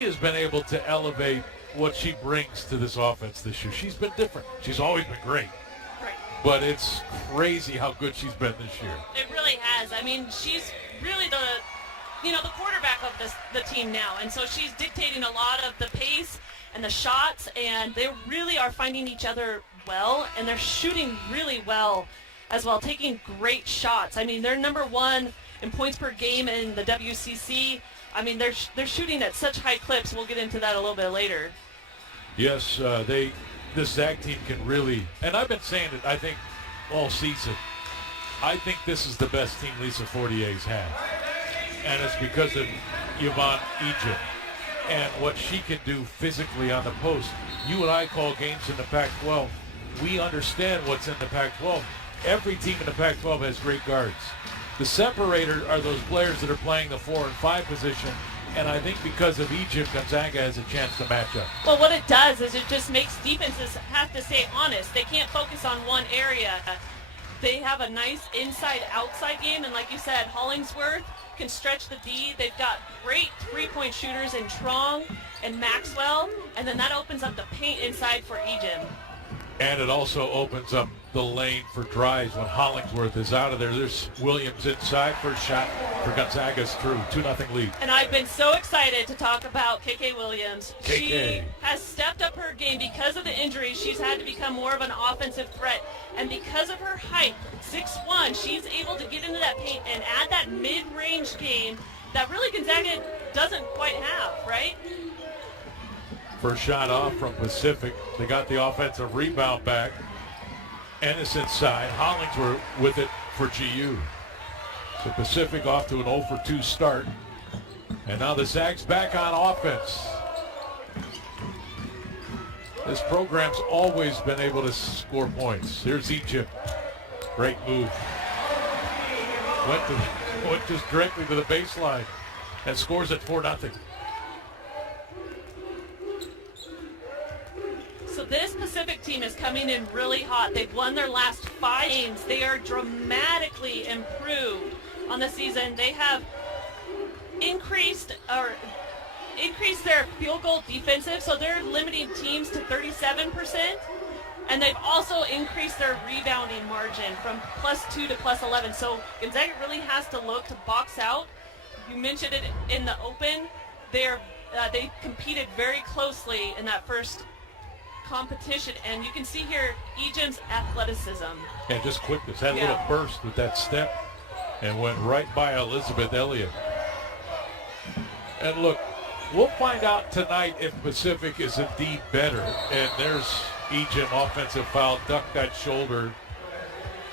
has been able to elevate what she brings to this offense this year. She's been different. She's always been great. Right. But it's crazy how good she's been this year. It really has. I mean, she's really the quarterback of the team now. And so she's dictating a lot of the pace and the shots, and they really are finding each other well, and they're shooting really well as well, taking great shots. I mean, they're number one in points per game in the WCC. I mean, they're shooting at such high clips. We'll get into that a little bit later. Yes, this Zag team can really, and I've been saying it, I think, all season. I think this is the best team Lisa Fortier's had. And it's because of Yvonne Egypt and what she can do physically on the post. You and I call games in the Pac-12. We understand what's in the Pac-12. Every team in the Pac-12 has great guards. The separator are those players that are playing the 4 and 5 position, and I think because of Egypt, Gonzaga has a chance to match up. Well, what it does is it just makes defenses have to stay honest. They can't focus on one area. They have a nice inside-outside game, and like you said, Hollingsworth can stretch the D. They've got great three-point shooters in Trong and Maxwell, and then that opens up the paint inside for Egypt. And it also opens up the lane for drives when Hollingsworth is out of there. There's Williams inside. First shot for Gonzaga's through. 2-0 lead. And I've been so excited to talk about KK Williams. KK. She has stepped up her game because of the injuries. She's had to become more of an offensive threat. And because of her height, 6'1", she's able to get into that paint and add that mid-range game that really Gonzaga doesn't quite have, right? First shot off from Pacific. They got the offensive rebound back. Ennis inside. Hollingsworth with it for GU. So Pacific off to an 0 for 2 start. And now the Zags back on offense. This program's always been able to score points. Here's Egypt. Great move. Went just directly to the baseline and scores at 4-0. So this Pacific team is coming in really hot. They've won their last 5 games. They are dramatically improved on the season. They have increased their field goal defensive, so they're limiting teams to 37%. And they've also increased their rebounding margin from +2 to +11. So Gonzaga really has to look to box out. You mentioned it in the open. They competed very closely in that first competition, and you can see here Egypt's athleticism. And just quickness, had a little burst with that step and went right by Elizabeth Elliott. And look, we'll find out tonight if Pacific is indeed better. And there's Egypt, offensive foul, ducked that shoulder,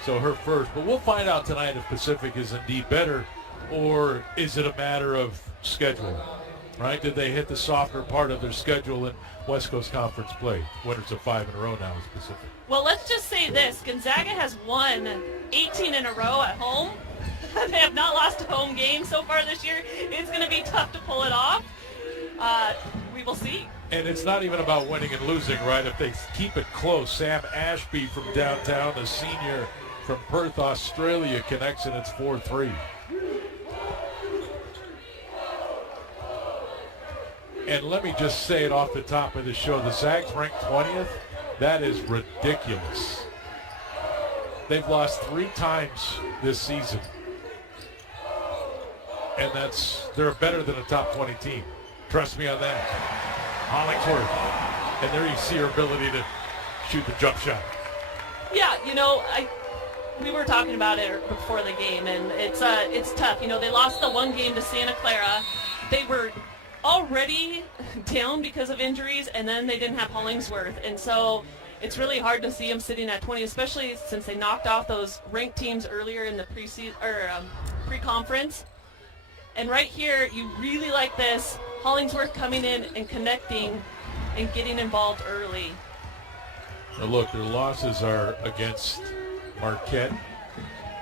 so her first. But we'll find out tonight if Pacific is indeed better, or is it a matter of schedule, right? Did they hit the softer part of their schedule in West Coast Conference play? Winners of 5 in a row now is Pacific. Well, let's just say this. Gonzaga has won 18 in a row at home. They have not lost a home game so far this year. It's going to be tough to pull it off. We will see. And it's not even about winning and losing, right? If they keep it close, Sam Ashby from downtown, the senior from Perth, Australia, connects, and it's 4-3. And let me just say it off the top of the show. The Zags ranked 20th. That is ridiculous. They've lost 3 times this season. And they're better than a top 20 team. Trust me on that. Hollingsworth. And there you see her ability to shoot the jump shot. Yeah, we were talking about it before the game, and it's tough. They lost the one game to Santa Clara. They were already down because of injuries, and then they didn't have Hollingsworth, and so it's really hard to see them sitting at 20, especially since they knocked off those ranked teams earlier in the pre-conference. And right here, you really like this Hollingsworth coming in and connecting and getting involved early. Now look, their losses are against Marquette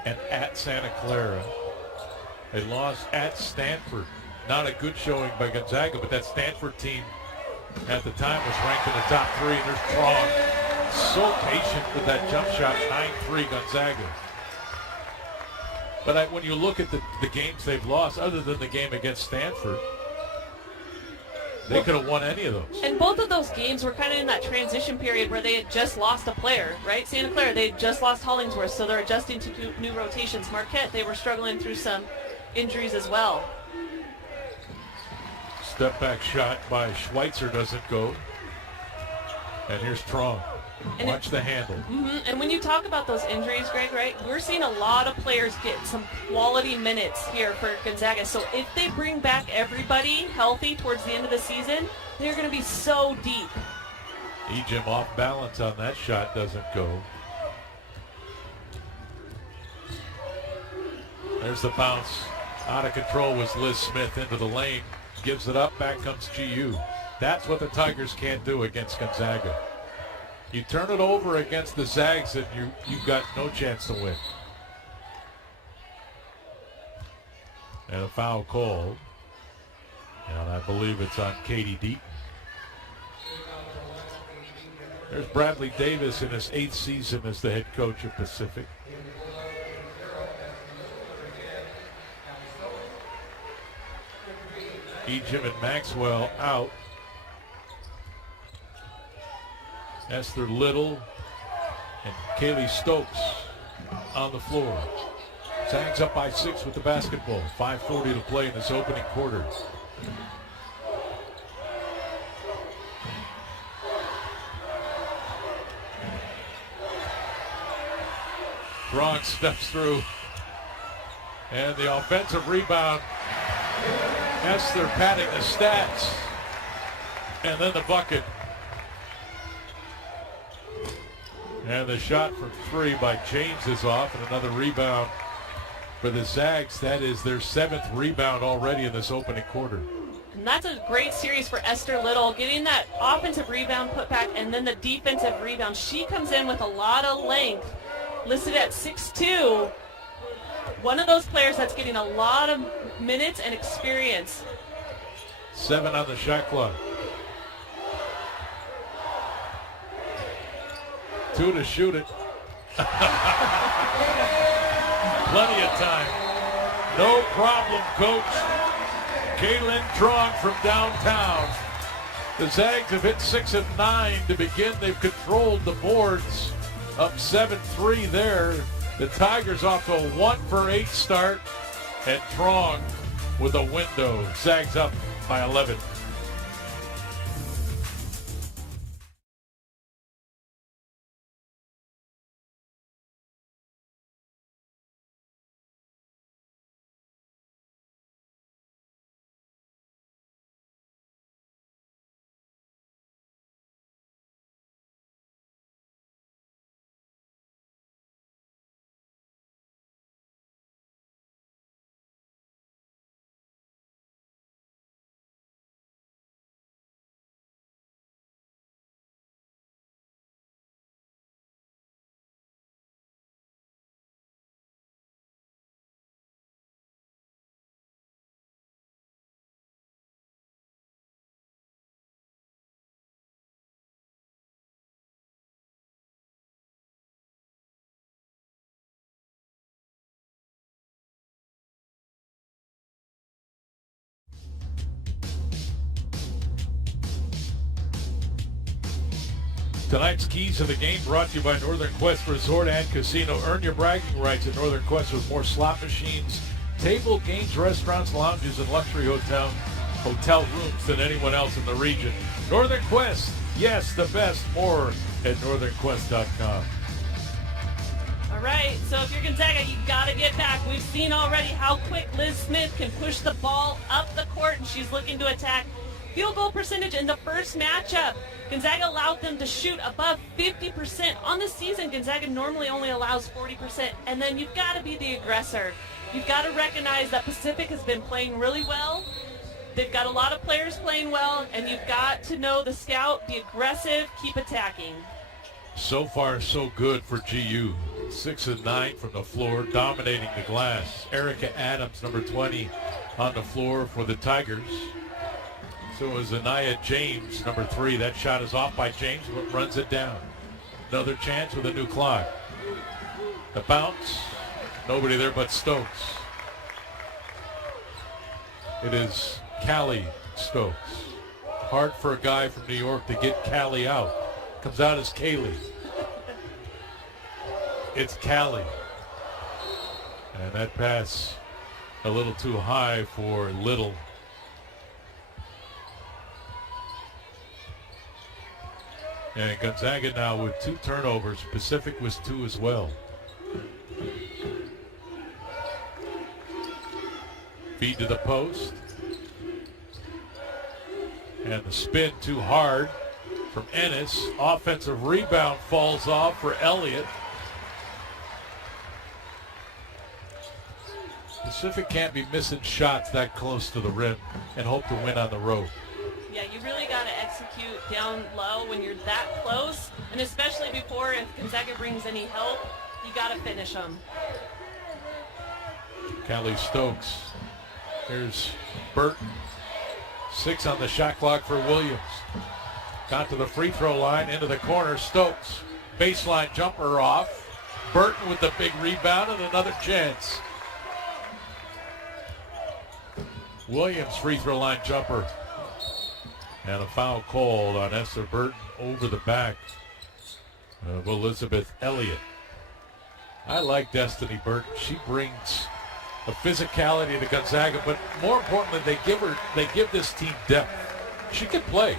and at Santa Clara. They lost at Stanford. Not a good showing by Gonzaga, but that Stanford team at the time was ranked in the top 3, and there's Trong. So patient with that jump shot, 9-3 Gonzaga. But when you look at the games they've lost, other than the game against Stanford, They could have won any of those. And both of those games were kind of in that transition period where they had just lost a player, right? Santa Clara, they had just lost Hollingsworth, so they're adjusting to new rotations. Marquette, they were struggling through some injuries as well. Step back shot by Schweitzer doesn't go. And here's Trong. Watch the handle. And when you talk about those injuries, Greg, right, we're seeing a lot of players get some quality minutes here for Gonzaga. So if they bring back everybody healthy towards the end of the season, they're going to be so deep. Ejim off balance on that shot, doesn't go. There's the bounce. Out of control was Liz Smith into the lane. Gives it up, back comes GU. That's what the Tigers can't do against Gonzaga. You turn it over against the Zags and you've got no chance to win. And a foul called. And I believe it's on Katie Deaton. There's Bradley Davis in his 8th season as the head coach of Pacific. Ejim and Maxwell out. Esther Little and Kaylee Stokes on the floor. Zags up by 6 with the basketball. 5:40 to play in this opening quarter. Strong steps through. And the offensive rebound. Esther padding the stats. And then the bucket. And the shot from 3 by James is off, and another rebound for the Zags. That is their 7th rebound already in this opening quarter. And that's a great series for Esther Little, getting that offensive rebound put back and then the defensive rebound. She comes in with a lot of length, listed at 6'2". One of those players that's getting a lot of minutes and experience. 7 on the shot clock. 2 to shoot it. Plenty of time. No problem, coach. Kaylin Trong from downtown. The Zags have hit 6 of 9 to begin. They've controlled the boards. Up 7-3 there. The Tigers off to a 1-for-8 start. And Trong with a window. Zags up by 11. Tonight's keys to the game brought to you by Northern Quest Resort and Casino. Earn your bragging rights at Northern Quest with more slot machines, table games, restaurants, lounges, and luxury hotel rooms than anyone else in the region. Northern Quest, yes, the best. More at northernquest.com. All right, so if you're Gonzaga, you got to get back. We've seen already how quick Liz Smith can push the ball up the court, and she's looking to attack. Field goal percentage in the first matchup, Gonzaga allowed them to shoot above 50%. On the season, Gonzaga normally only allows 40%, and then you've got to be the aggressor. You've got to recognize that Pacific has been playing really well. They've got a lot of players playing well, and you've got to know the scout, be aggressive, keep attacking. So far, so good for GU. 6 of 9 from the floor, dominating the glass. Erica Adams, number 20, on the floor for the Tigers. So is Anaya James, number 3. That shot is off by James, but runs it down. Another chance with a new clock. The bounce. Nobody there but Stokes. It is Callie Stokes. Hard for a guy from New York to get Callie out. Comes out as Kaylee. It's Callie. And that pass a little too high for Little. And Gonzaga now with 2 turnovers. Pacific was 2 as well. Feed to the post. And the spin too hard from Ennis. Offensive rebound falls off for Elliott. Pacific can't be missing shots that close to the rim and hope to win on the road. Yeah, you really got to execute down low when you're that close, and especially before if Gonzaga brings any help, you got to finish them. Callie Stokes. Here's Burton. 6 on the shot clock for Williams. Got to the free throw line, into the corner. Stokes, baseline jumper off. Burton with the big rebound and another chance. Williams free throw line jumper. And a foul called on Esther Burton over the back of Elizabeth Elliott. I like Destiny Burton. She brings a physicality to Gonzaga, but more importantly, they give this team depth. She can play.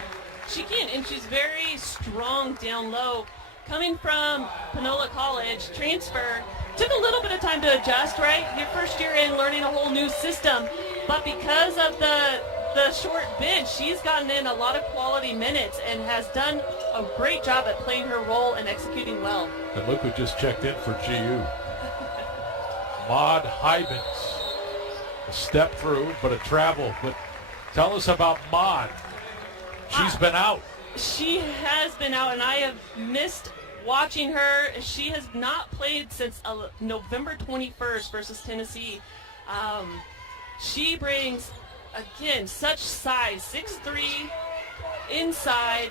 She can, and she's very strong down low. Coming from Panola College, transfer, took a little bit of time to adjust, right? Your first year in, learning a whole new system, but because of the short bench, she's gotten in a lot of quality minutes and has done a great job at playing her role and executing well. And look who just checked in for GU. Maud Hybens. A step through, but a travel. But tell us about Maud. She's been out. She has been out, and I have missed watching her. She has not played since November 21st versus Tennessee. She brings, again, such size, 6'3", inside.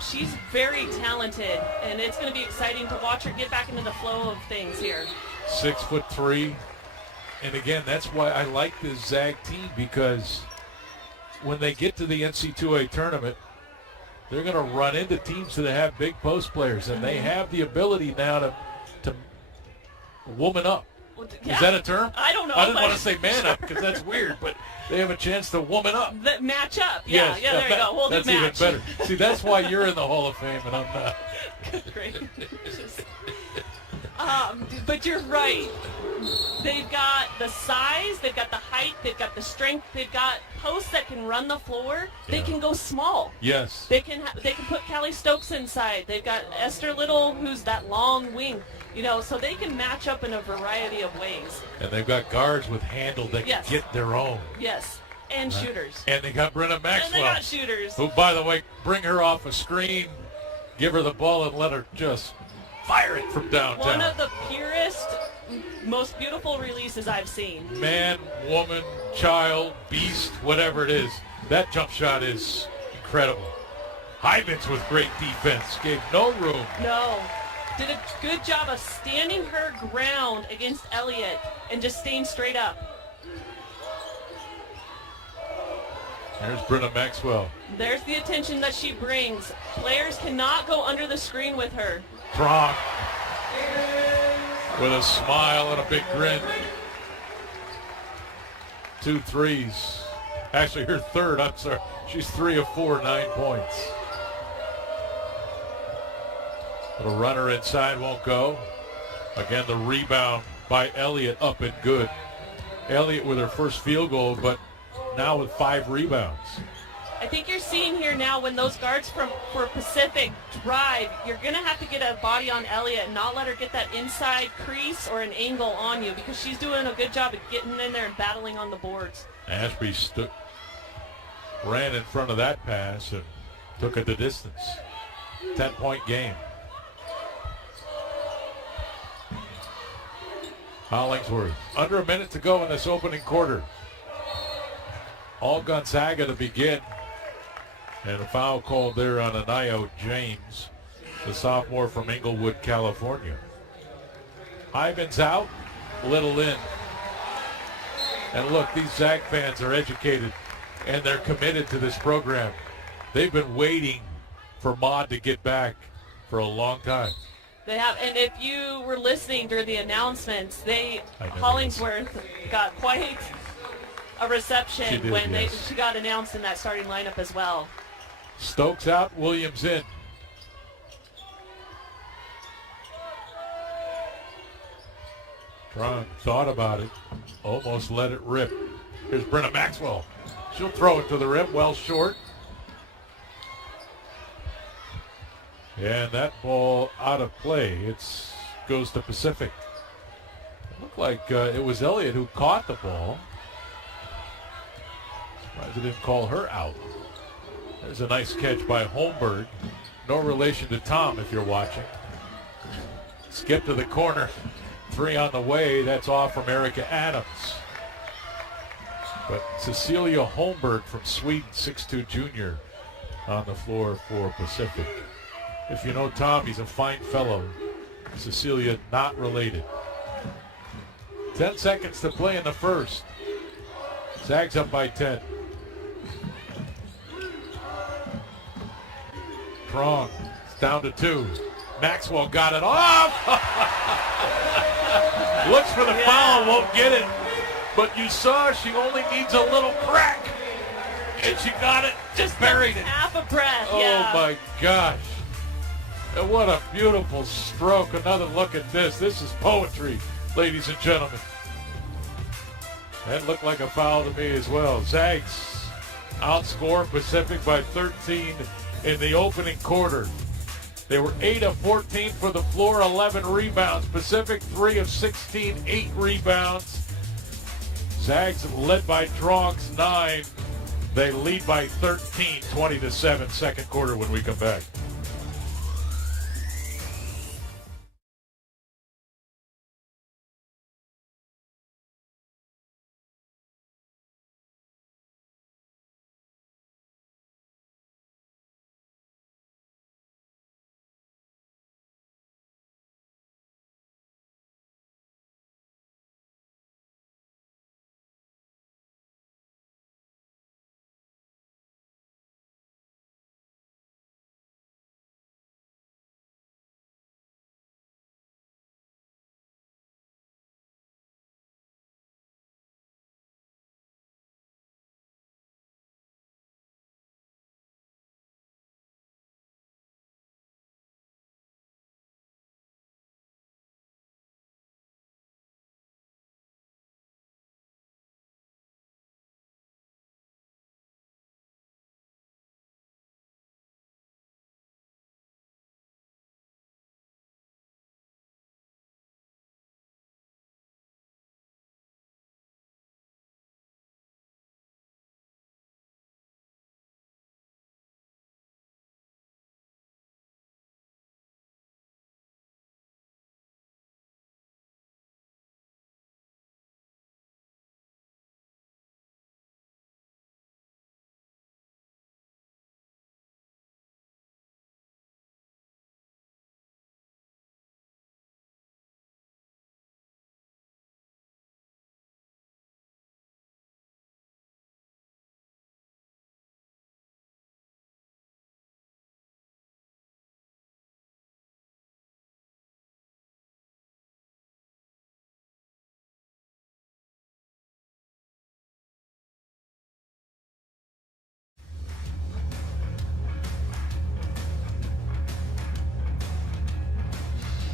She's very talented, and it's going to be exciting to watch her get back into the flow of things here. 6'3", and again, that's why I like this Zag team, because when they get to the NC2A tournament, they're going to run into teams that have big post players, and they have the ability now to woman up. Yeah. Is that a term? I don't know. I didn't want to say man up because that's weird, but they have a chance to woman up. The match up. Yeah, yes, yeah, there you go. We'll that's do match. even better. See, that's why you're in the Hall of Fame and I'm not. Great. But you're right. They've got the size, they've got the height, they've got the strength, they've got posts that can run the floor. They can go small. Yes. They can put Callie Stokes inside. They've got Esther Little, who's that long wing. So they can match up in a variety of ways. And they've got guards with handle that can get their own. Yes, and shooters. And they got Brenna Maxwell. And they got shooters. Who, by the way, bring her off a screen, give her the ball, and let her just fire it from downtown. One of the purest, most beautiful releases I've seen. Man, woman, child, beast, whatever it is, that jump shot is incredible. Hybens with great defense, gave no room. No. Did a good job of standing her ground against Elliott and just staying straight up. There's Brenna Maxwell. There's the attention that she brings. Players cannot go under the screen with her. Kronk with a smile and a big grin. 2 threes. Actually, her third, I'm sorry. She's 3 of 4, 9 points. Little runner inside won't go. Again, the rebound by Elliott up and good. Elliott with her first field goal, but now with 5 rebounds. I think you're seeing here now when those guards for Pacific drive, you're going to have to get a body on Elliott and not let her get that inside crease or an angle on you, because she's doing a good job of getting in there and battling on the boards. Ashby ran in front of that pass and took it the distance. 10-point game. Hollingsworth, under a minute to go in this opening quarter. All Gonzaga to begin. And a foul called there on Anayo James, the sophomore from Inglewood, California. Hybens out, Little in. And look, these Zag fans are educated and they're committed to this program. They've been waiting for Maud to get back for a long time. They have, and if you were listening during the announcements, Hollingsworth got quite a reception she got announced in that starting lineup as well. Stokes out, Williams in. Strong thought about it, almost let it rip. Here's Brenna Maxwell. She'll throw it to the rim, well short. And that ball out of play. It goes to Pacific. It looked like it was Elliott who caught the ball. Surprised they didn't call her out. There's a nice catch by Holmberg. No relation to Tom if you're watching. Skip to the corner. 3 on the way. That's off from Erica Adams. But Cecilia Holmberg from Sweden, 6'2" junior, on the floor for Pacific. If you know Tom, he's a fine fellow. Cecilia, not related. 10 seconds to play in the first. Zags up by 10. Prong, it's down to 2. Maxwell got it off. Looks for the foul, won't get it. But you saw she only needs a little crack. And she got it, just buried it. Half a breath, Oh my gosh. And what a beautiful stroke. Another look at this. This is poetry, ladies and gentlemen. That looked like a foul to me as well. Zags outscore Pacific by 13 in the opening quarter. They were 8 of 14 for the floor, 11 rebounds. Pacific 3 of 16, 8 rebounds. Zags led by Tronks 9. They lead by 13, 20-7, second quarter when we come back.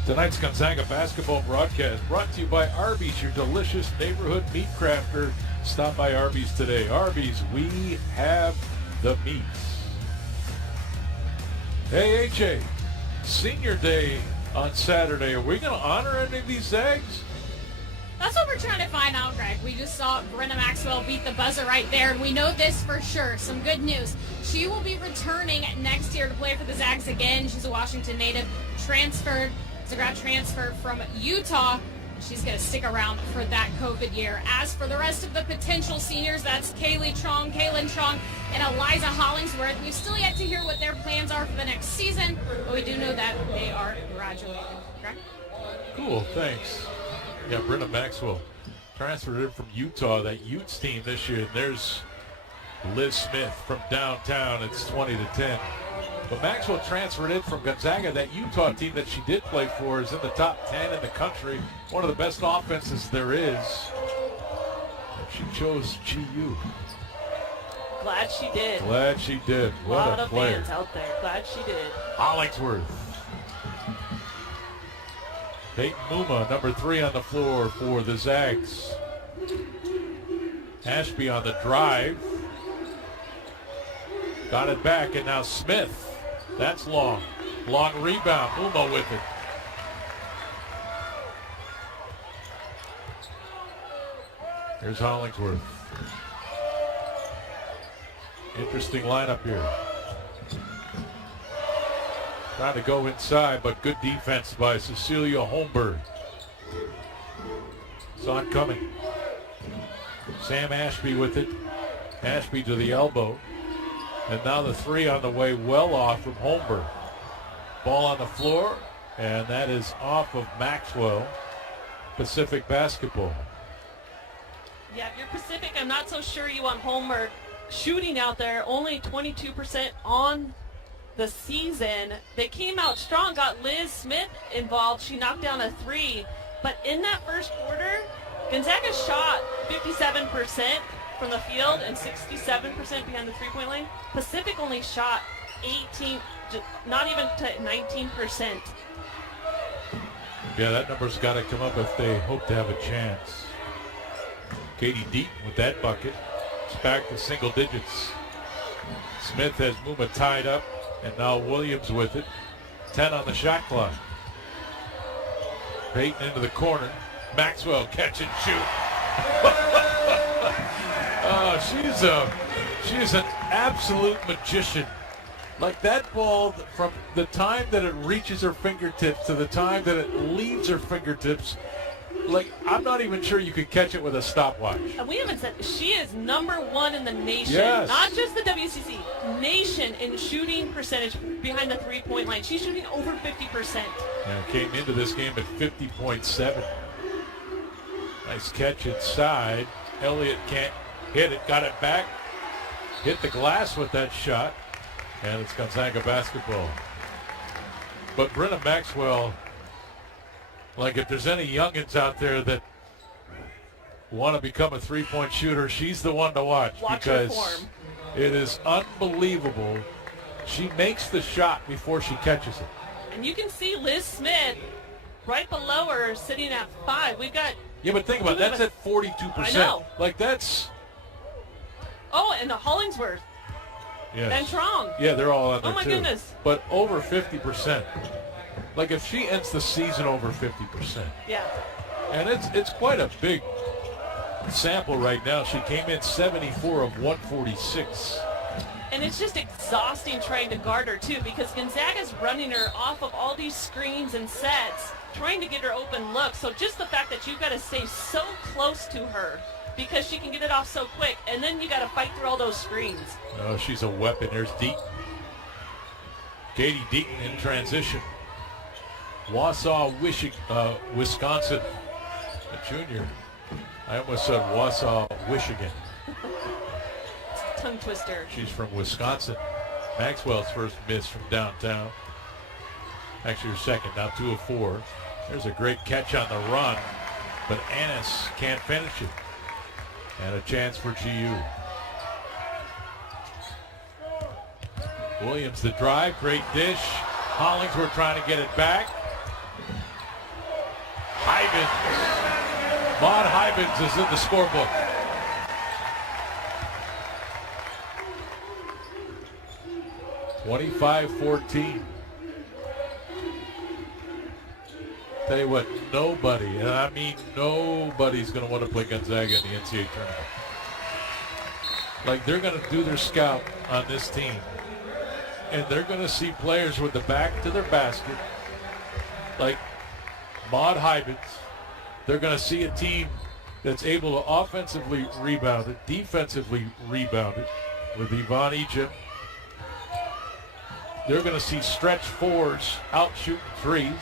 Tonight's Gonzaga basketball broadcast brought to you by Arby's, your delicious neighborhood meat crafter. Stop by Arby's today. Arby's, we have the meats. Hey, AJ, Senior Day on Saturday. Are we going to honor any of these Zags? That's what we're trying to find out, Greg. We just saw Brenna Maxwell beat the buzzer right there, and we know this for sure. Some good news. She will be returning next year to play for the Zags again. She's a Washington native, transferred. It's a grad transfer from Utah. She's going to stick around for that COVID year. As for the rest of the potential seniors, that's Kaylin Chong, and Eliza Hollingsworth. We've still yet to hear what their plans are for the next season, but we do know that they are graduating. Greg? Cool, thanks. Yeah, Brenna Maxwell transferred in from Utah, that Utes team this year. And there's Liz Smith from downtown. It's 20-10. But Maxwell transferred in from Gonzaga. That Utah team that she did play for is in the top 10 in the country. One of the best offenses there is. And she chose GU. Glad she did. Glad she did. A What lot a of player. fans out there. Glad she did. Hollingsworth. Peyton Muma, number 3 on the floor for the Zags. Ashby on the drive. Got it back, and now Smith. That's long. Long rebound. Muma with it. Here's Hollingsworth. Interesting lineup here. Trying to go inside, but good defense by Cecilia Holmberg. It's on coming. Sam Ashby with it. Ashby to the elbow. And now the 3 on the way, well off from Holmberg. Ball on the floor, and that is off of Maxwell. Pacific basketball. Yeah, if you're Pacific, I'm not so sure you want Holmberg shooting out there. Only 22% on the season. They came out strong, got Liz Smith involved. She knocked down a 3. But in that first quarter, Gonzaga shot 57% from the field and 67% behind the three-point line. Pacific only shot 18, not even to 19%. Yeah, that number's got to come up if they hope to have a chance. Katie Deaton with that bucket. It's back to single digits. Smith has Muma tied up, and now Williams with it. 10 on the shot clock. Peyton into the corner. Maxwell catch and shoot. She is an absolute magician. Like that ball, from the time that it reaches her fingertips to the time that it leaves her fingertips, like I'm not even sure you could catch it with a stopwatch. And we haven't said she is number 1 in the nation, yes. Not just the WCC nation in shooting percentage behind the three-point line. She's shooting over 50%. And came into this game at 50.7. Nice catch inside. Elliott can't hit it. Got it back. Hit the glass with that shot. And it's Gonzaga basketball. But Brenna Maxwell, like if there's any youngins out there that want to become a three-point shooter, she's the one to watch because it is unbelievable. She makes the shot before she catches it. And you can see Liz Smith right below her sitting at 5. We've got... Yeah, but think about it. That's at 42%. I know. Like that's... Oh, and the Hollingsworth. Yes. And Trong. Yeah, they're all on there Oh, my too. goodness. But over 50%. Like if she ends the season over 50%. Yeah. And it's quite a big sample right now. She came in 74 of 146. And it's just exhausting trying to guard her, too, because Gonzaga's running her off of all these screens and sets, trying to get her open look. So just the fact that you've got to stay so close to her because she can get it off so quick, and then you got to fight through all those screens. Oh, she's a weapon. There's Deaton. Katie Deaton in transition. Wausau, Wisconsin, a junior. I almost said Wausau, Michigan. Tongue twister. She's from Wisconsin. Maxwell's first miss from downtown. Actually, her second, now 2 of 4. There's a great catch on the run, but Annis can't finish it. And a chance for GU. Williams the drive, great dish. Hollingsworth trying to get it back. Hybens. Maud Hybens is in the scorebook. (25-14). Tell you what, nobody, and I mean nobody's going to want to play Gonzaga in the NCAA tournament. Like they're going to do their scout on this team, and they're going to see players with the back to their basket, like Maud Hybens. They're going to see a team that's able to offensively rebound it, defensively rebound it with Yvonne Ejim. They're going to see stretch 4s out shooting 3s.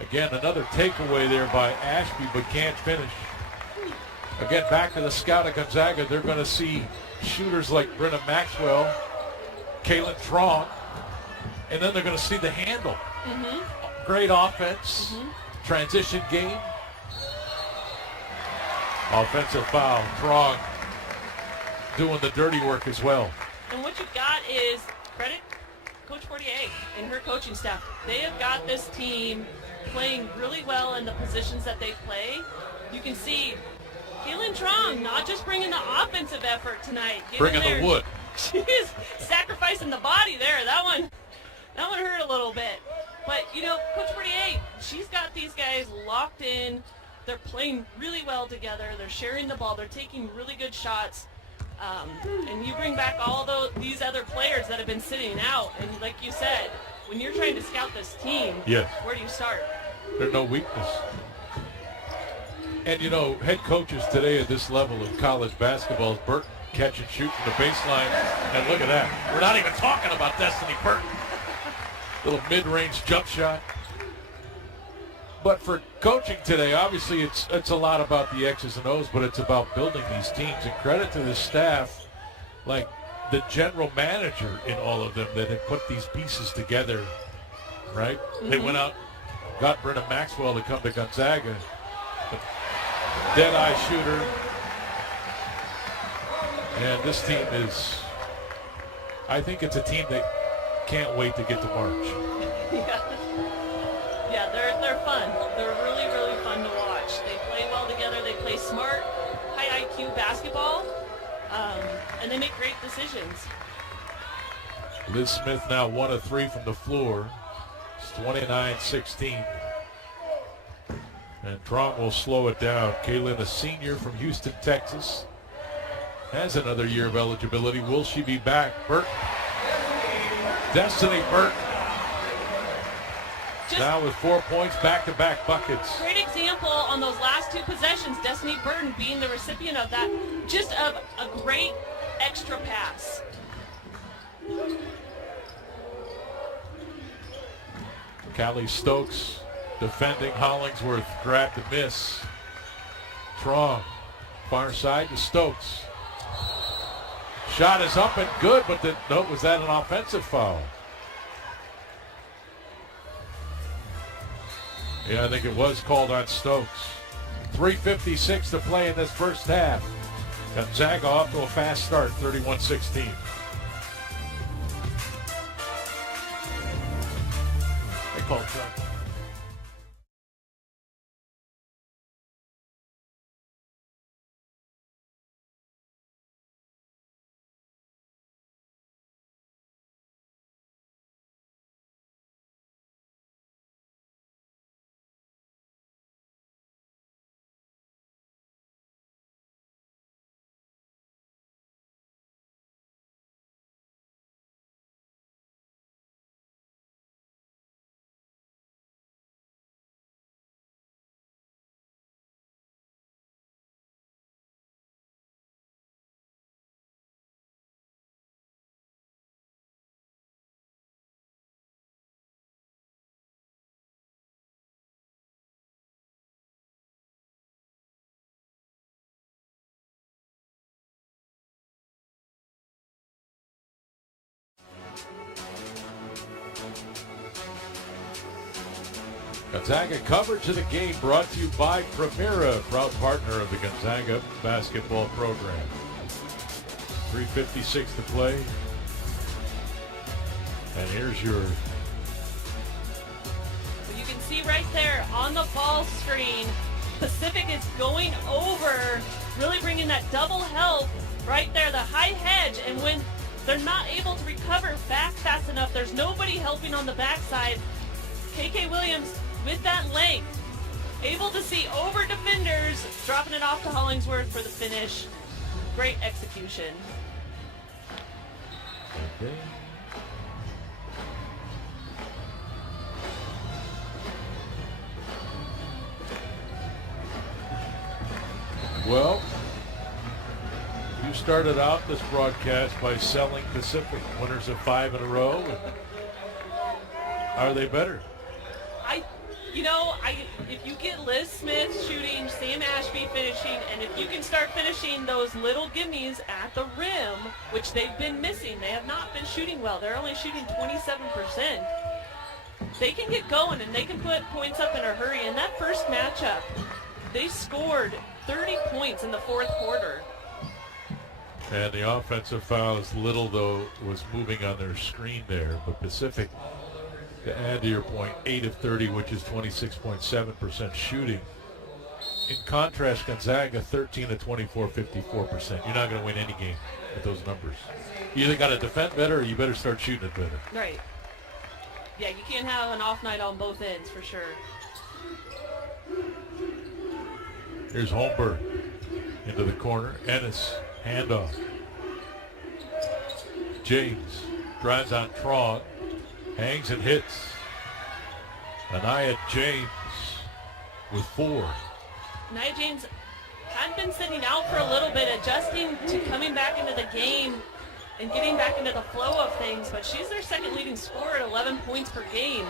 Again, another takeaway there by Ashby, but can't finish. Again, back to the scout of Gonzaga. They're going to see shooters like Brenna Maxwell, Kaylin Trong, and then they're going to see the handle. Great offense, transition game. Offensive foul. Trong doing the dirty work as well. And what you've got is credit Coach Fortier and her coaching staff. They have got this team playing really well in the positions that they play. You can see Kaylin Trong not just bringing the offensive effort tonight. Bringing the wood. She's sacrificing the body there. That one hurt a little bit. But, you know, Coach Fortier, she's got these guys locked in. They're playing really well together. They're sharing the ball. They're taking really good shots. And you bring back all these other players that have been sitting out. And like you said, when you're trying to scout this team, where do you start? There's no weakness. And, you know, head coaches today at this level of college basketball is Burton catch and shoot from the baseline. And look at that. We're not even talking about Destiny Burton. Little mid-range jump shot. But for coaching today, obviously it's a lot about the X's and O's, but it's about building these teams. And credit to the staff, like the general manager in all of them that have put these pieces together, right? They went out, got Brenna Maxwell to come to Gonzaga. Dead-eye shooter. And this team is, I think it's a team that can't wait to get to March. Yeah, they're fun. They're really, really fun to watch. They play well together. They play smart, high IQ basketball, and they make great decisions. Liz Smith now 1 of 3 from the floor. It's 29-16. And Trom will slow it down. Kaylin, a senior from Houston, Texas, has another year of eligibility. Will she be back? Burton. Destiny Burton. Now with 4 points, back-to-back buckets. Great example on those last 2 possessions. Destiny Burton being the recipient of that. Just of a great extra pass. Callie Stokes defending. Hollingsworth grabbed the miss. Trong, far side to Stokes. Shot is up and good, but was that an offensive foul? Yeah, I think it was called on Stokes. 3:56 to play in this first half. Gonzaga off to a fast start, 31-16. They called trouble. Gonzaga coverage of the game brought to you by Primera, proud partner of the Gonzaga basketball program. 3:56 to play. And here's your... Well, you can see right there on the ball screen, Pacific is going over, really bringing that double help right there, the high hedge. And when they're not able to recover back fast enough, there's nobody helping on the backside. KK Williams with that length, able to see over defenders, dropping it off to Hollingsworth for the finish. Great execution. Okay. Well, you started out this broadcast by selling Pacific, winners of 5 in a row. And are they better? You know, if you get Liz Smith shooting, Sam Ashby finishing, and if you can start finishing those little gimmies at the rim, which they've been missing, they have not been shooting well. They're only shooting 27%. They can get going, and they can put points up in a hurry. In that first matchup, they scored 30 points in the fourth quarter. And the offensive fouls, Little, though, was moving on their screen there. But Pacific, to add to your point, 8 of 30, which is 26.7% shooting. In contrast, Gonzaga, 13 of 24, 54%. You're not going to win any game with those numbers. You either got to defend better or you better start shooting it better. Right. Yeah, you can't have an off night on both ends, for sure. Here's Holmberg into the corner. Ennis, handoff. James drives on Tron. Hangs and hits. Anaya James with 4. Nia James had been sitting out for a little bit, adjusting to coming back into the game and getting back into the flow of things, but she's their second leading scorer at 11 points per game.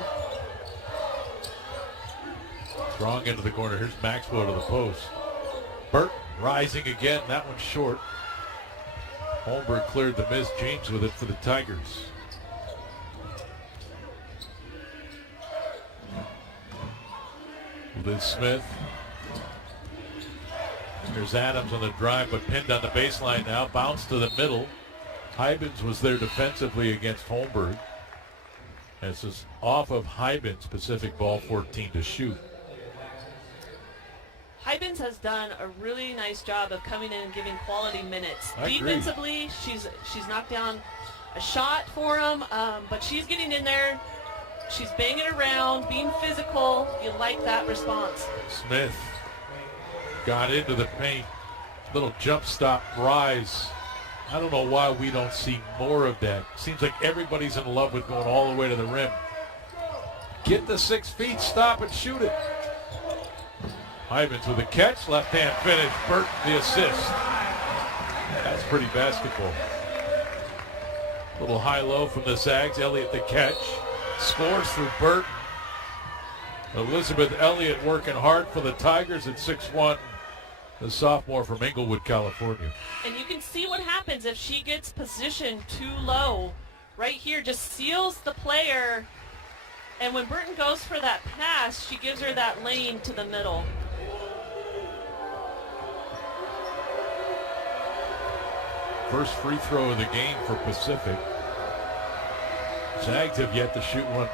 Strong into the corner. Here's Maxwell to the post. Burton rising again. That one's short. Holmberg cleared the miss. James with it for the Tigers. Liz Smith. There's Adams on the drive, but pinned on the baseline now. Bounce to the middle. Hybens was there defensively against Holmberg. This is off of Hybens. Pacific ball 14 to shoot. Hybens has done a really nice job of coming in and giving quality minutes. I agree. Defensively, she's knocked down a shot for him, but she's getting in there. She's banging around, being physical. You like that response. Smith got into the paint. Little jump stop rise. I don't know why we don't see more of that. Seems like everybody's in love with going all the way to the rim. Get the 6 feet, stop and shoot it. Hybens with a catch, left hand finish. Burton the assist. That's pretty basketball. Little high-low from the Zags. Elliott the catch. Scores through Burton. Elizabeth Elliott working hard for the Tigers at 6'1", the sophomore from Inglewood, California. And you can see what happens if she gets positioned too low. Right here, just seals the player. And when Burton goes for that pass, she gives her that lane to the middle. First free throw of the game for Pacific. Zags have yet to shoot one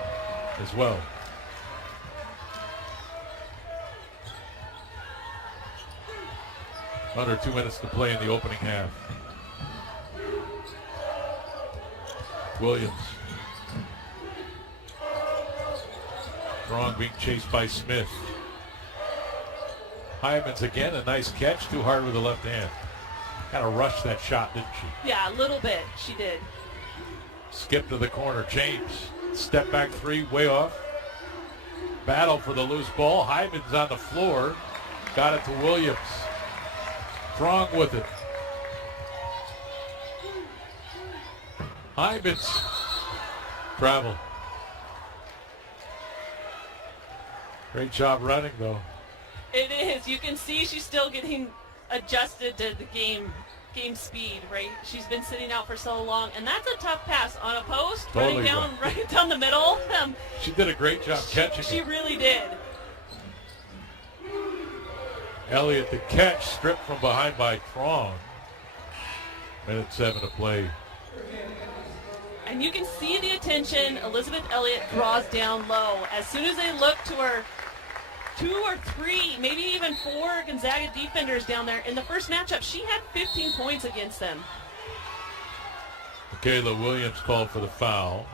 as well. Under 2 minutes to play in the opening half. Williams. Strong being chased by Smith. Hyman's again, a nice catch. Too hard with the left hand. Kind of rushed that shot, didn't she? Yeah, a little bit. She did. Skip to the corner. James. Step back 3, way off. Battle for the loose ball. Hyman's on the floor. Got it to Williams. Strong with it. Hyman's travel. Great job running, though. It is. You can see she's still getting adjusted to the game speed, right? She's been sitting out for so long, and that's a tough pass on a post, Totally right down the middle. She did a great job catching She it. really did. Elliott the catch, stripped from behind by Trong. Minute 7 to play. And you can see the attention Elizabeth Elliott draws down low. As soon as they look to her 2 or 3, maybe even 4 Gonzaga defenders down there. In the first matchup, she had 15 points against them. Michaela Williams called for the foul.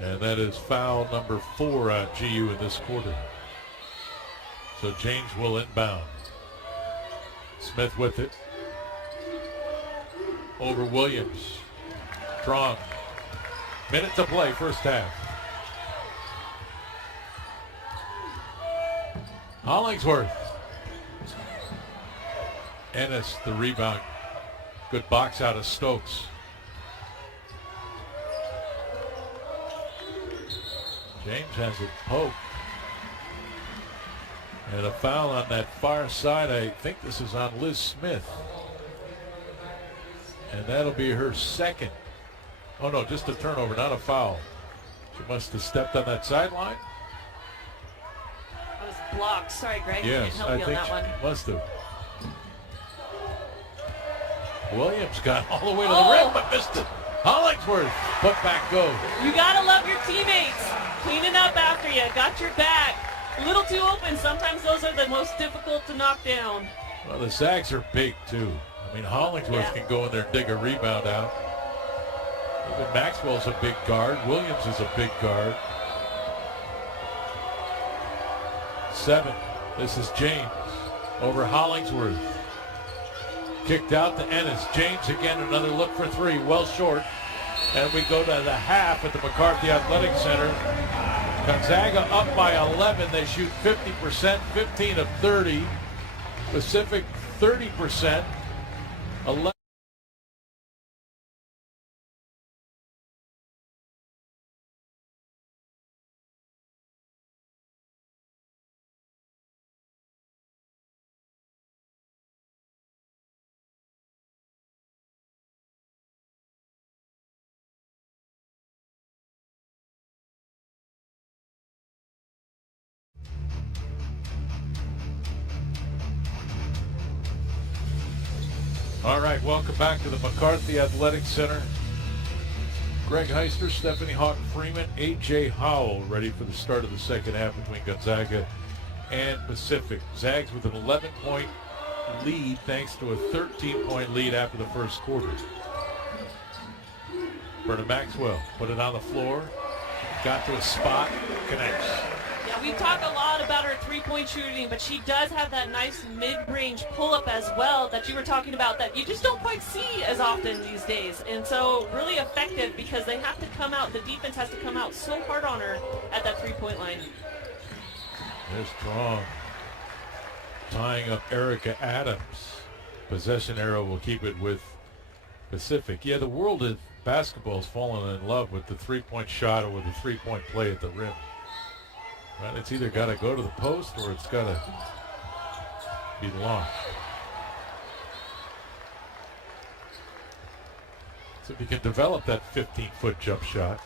And that is foul number 4 on GU in this quarter. So James will inbound. Smith with it. Over Williams. Strong. Minute to play, first half. Hollingsworth. Ennis, the rebound. Good box out of Stokes. James has it poked. And a foul on that far side. I think this is on Liz Smith. And that'll be her second. Oh, no, just a turnover, not a foul. She must have stepped on that sideline. I was blocked. Sorry, Greg. Yes, I I didn't help you think on that one. she must have. Williams got all the way to the rim, but missed it. Hollingsworth, put back goes. You gotta love your teammates. Cleaning up after you. Got your back. A little too open. Sometimes those are the most difficult to knock down. Well, the Zags are big, too. I mean, Hollingsworth can go in there and dig a rebound out. Even Maxwell's a big guard. Williams is a big guard. 7. This is James over Hollingsworth. Kicked out to Ennis. James again, another look for 3. Well short. And we go to the half at the McCarthy Athletic Center. Gonzaga up by 11. They shoot 50%, 15 of 30. Pacific 30%. 11. All right, welcome back to the McCarthy Athletic Center. Greg Heister, Stephanie Hawk-Freeman, A.J. Howell ready for the start of the second half between Gonzaga and Pacific. Zags with an 11-point lead thanks to a 13-point lead after the first quarter. Berta Maxwell put it on the floor, got to a spot, connects. Yeah, we talk a lot about her three-point shooting, but she does have that nice mid-range pull-up as well that you were talking about that you just don't quite see as often these days. And so really effective because they have to come out, the defense has to come out so hard on her at that three-point line. They're strong. Tying up Erica Adams. Possession arrow will keep it with Pacific. Yeah, the world of basketball has fallen in love with the three-point shot or with the three-point play at the rim. Right, it's either got to go to the post or it's got to be launched. So if you can develop that 15-foot jump shot,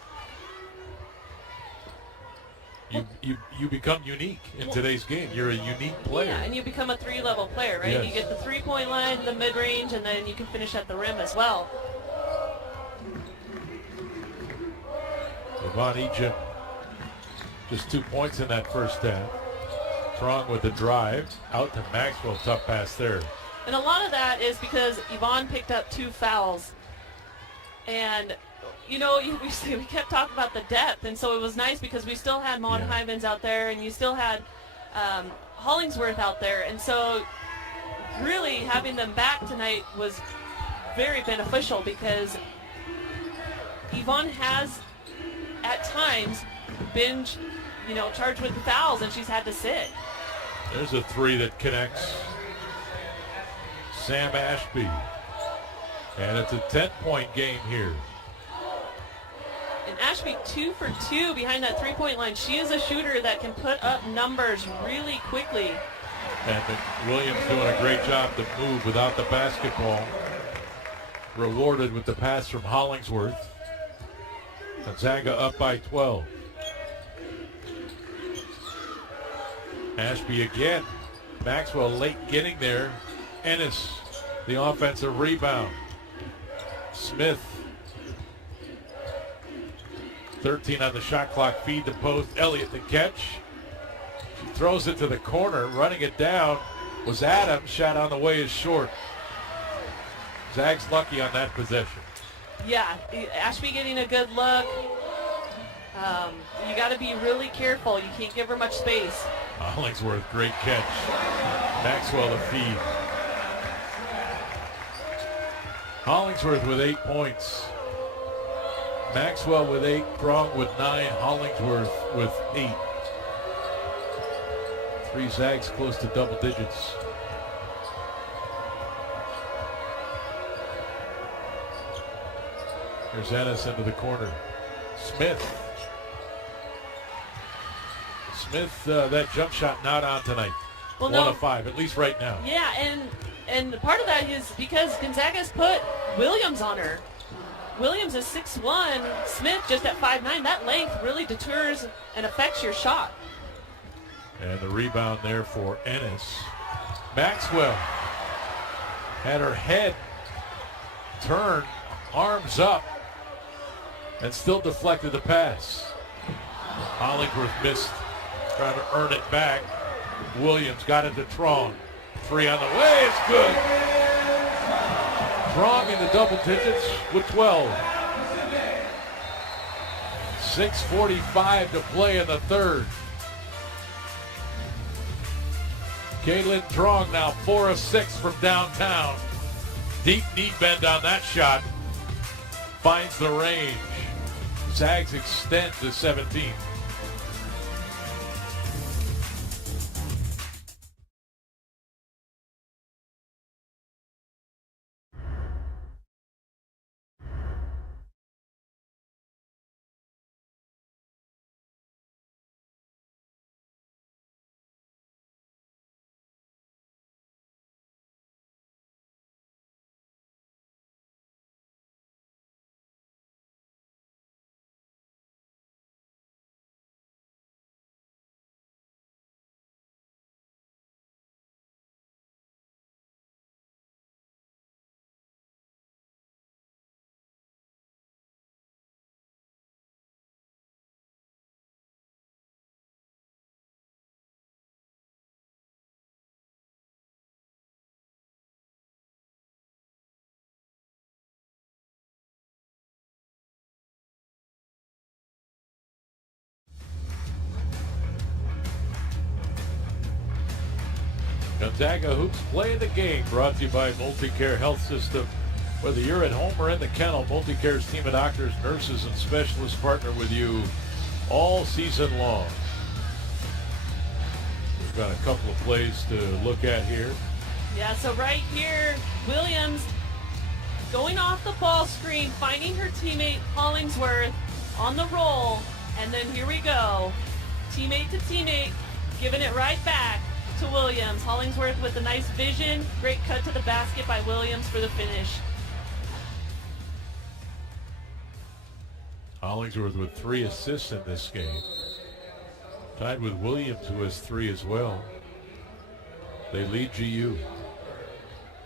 you become unique in today's game. You're a unique player. Yeah, and you become a three-level player, right? Yes. You get the three-point line, the mid-range, and then you can finish at the rim as well. Yvonne Egypt, just 2 points in that first half. Strong with the drive. Out to Maxwell. Tough pass there. And a lot of that is because Yvonne picked up 2 fouls. And, you know, we kept talking about the depth. And so it was nice because we still had Mon Hyvens out there and you still had Hollingsworth out there. And so really having them back tonight was very beneficial because Yvonne has at times been, you know, charged with the fouls, and she's had to sit. There's a 3 that connects. Sam Ashby. And it's a 10-point game here. And Ashby 2 for 2 behind that three-point line. She is a shooter that can put up numbers really quickly. And Williams doing a great job to move without the basketball. Rewarded with the pass from Hollingsworth. Gonzaga up by 12. Ashby again. Maxwell late getting there. Ennis, the offensive rebound. Smith. 13 on the shot clock. Feed to post. Elliott the catch. She throws it to the corner. Running it down was Adams. Shot on the way is short. Zags lucky on that possession. Yeah, Ashby getting a good look. You got to be really careful. You can't give her much space. Hollingsworth, great catch. Maxwell the feed. Hollingsworth with 8 points. Maxwell with 8, Prong with 9, Hollingsworth with 8. 3 Zags close to double digits. Here's Ennis into the corner. Smith. Smith, that jump shot not on tonight. Well, 1 of 5, at least right now. Yeah, and part of that is because Gonzaga's put Williams on her. Williams is 6'1", Smith just at 5'9". That length really deters and affects your shot. And the rebound there for Ennis. Maxwell had her head turned, arms up, and still deflected the pass. Hollingsworth missed, trying to earn it back. Williams got it to Trong. 3 on the way, it's good. Trong in the double digits with 12. 6:45 to play in the third. Caitlin Trong now 4 of 6 from downtown. Deep knee bend on that shot. Finds the range. Zags extend to 17. Gonzaga Hoops Play the Game, brought to you by MultiCare Health System. Whether you're at home or in the kennel, MultiCare's team of doctors, nurses, and specialists partner with you all season long. We've got a couple of plays to look at here. Yeah, so right here, Williams going off the ball screen, finding her teammate Hollingsworth on the roll, and then here we go. Teammate to teammate, giving it right back to Williams. Hollingsworth with a nice vision. Great cut to the basket by Williams for the finish. Hollingsworth with 3 assists in this game. Tied with Williams, who has 3 as well. They lead GU.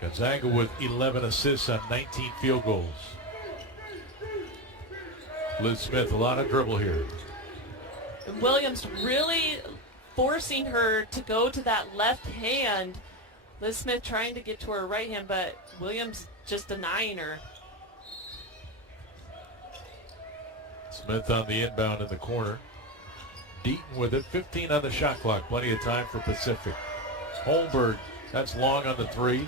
Gonzaga with 11 assists on 19 field goals. Liz Smith, a lot of dribble here. And Williams really forcing her to go to that left hand. Liz Smith trying to get to her right hand, but Williams just denying her. Smith on the inbound in the corner. Deaton with it, 15 on the shot clock. Plenty of time for Pacific. Holmberg, that's long on the 3.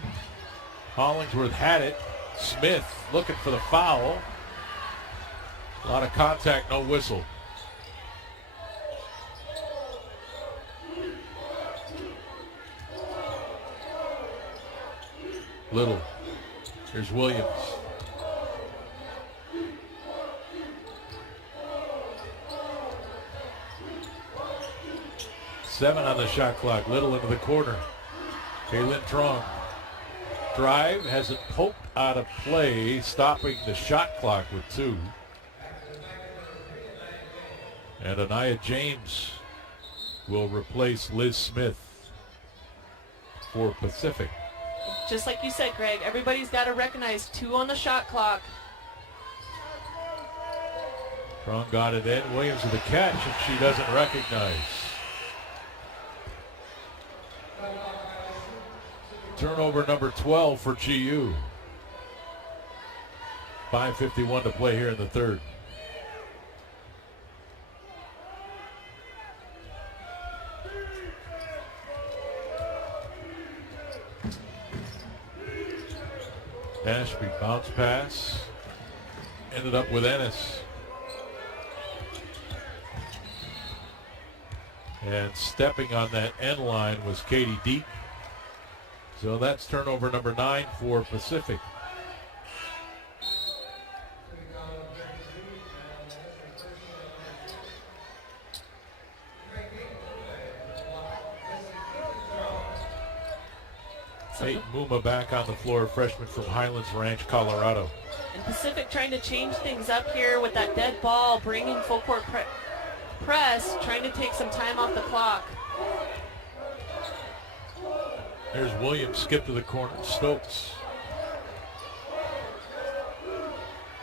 Hollingsworth had it. Smith looking for the foul. A lot of contact, no whistle. Little. Here's Williams. Seven on the shot clock. Little into the corner. Caitlin Trong. Drive has it poked out of play, stopping the shot clock with 2. And Anaya James will replace Liz Smith for Pacific. Just like you said, Greg, everybody's got to recognize 2 on the shot clock. Trong got it in. Williams with the catch, and she doesn't recognize. Turnover number 12 for GU. 5:51 to play here in the third. Ashby bounce pass. Ended up with Ennis. And stepping on that end line was Katie Deaton. So that's turnover number 9 for Pacific. Peyton Muma back on the floor, freshman from Highlands Ranch, Colorado. And Pacific trying to change things up here with that dead ball, bringing full court press, trying to take some time off the clock. There's Williams, skip to the corner. Stokes.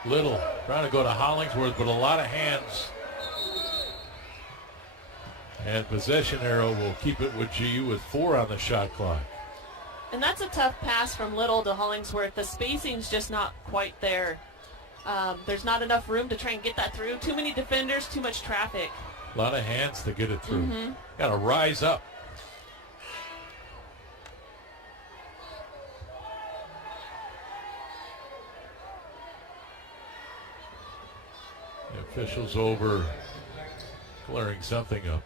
Little trying to go to Hollingsworth, but a lot of hands. And possession arrow will keep it with GU with 4 on the shot clock. And that's a tough pass from Little to Hollingsworth. The spacing's just not quite there. There's not enough room to try and get that through. Too many defenders, too much traffic. A lot of hands to get it through. Got to rise up. The officials over clearing something up.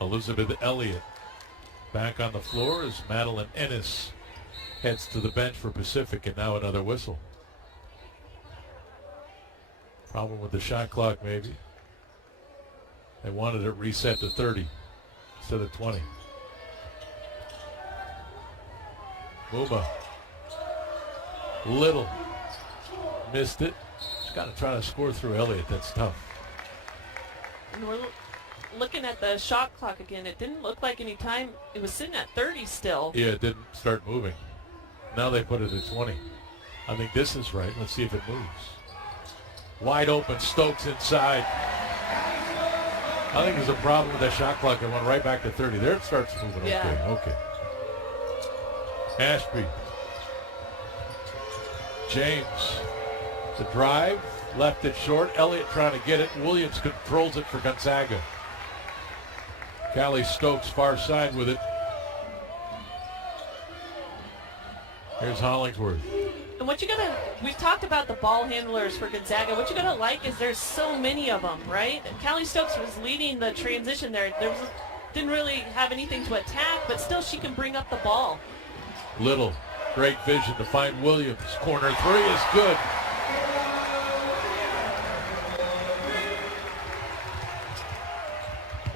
Elizabeth Elliott back on the floor as Madeline Ennis heads to the bench for Pacific, and now another whistle. Problem with the shot clock, maybe. They wanted it reset to 30 instead of 20. Muma. Little. Missed it. Just got to try to score through Elliott. That's tough. And we're looking at the shot clock again. It didn't look like any time. It was sitting at 30 still. Yeah, it didn't start moving. Now they put it at 20. I think this is right. Let's see if it moves. Wide open, Stokes inside. I think there's a problem with that shot clock. It went right back to 30. There it starts moving. Yeah. Okay. Ashby. James. The drive. Left it short. Elliott trying to get it. Williams controls it for Gonzaga. Callie Stokes far side with it. Here's Hollingsworth. And what you gotta, we've talked about the ball handlers for Gonzaga. What you gotta like is there's so many of them, right? Callie Stokes was leading the transition there. Didn't really have anything to attack, but still she can bring up the ball. Little, great vision to find Williams. Corner 3 is good.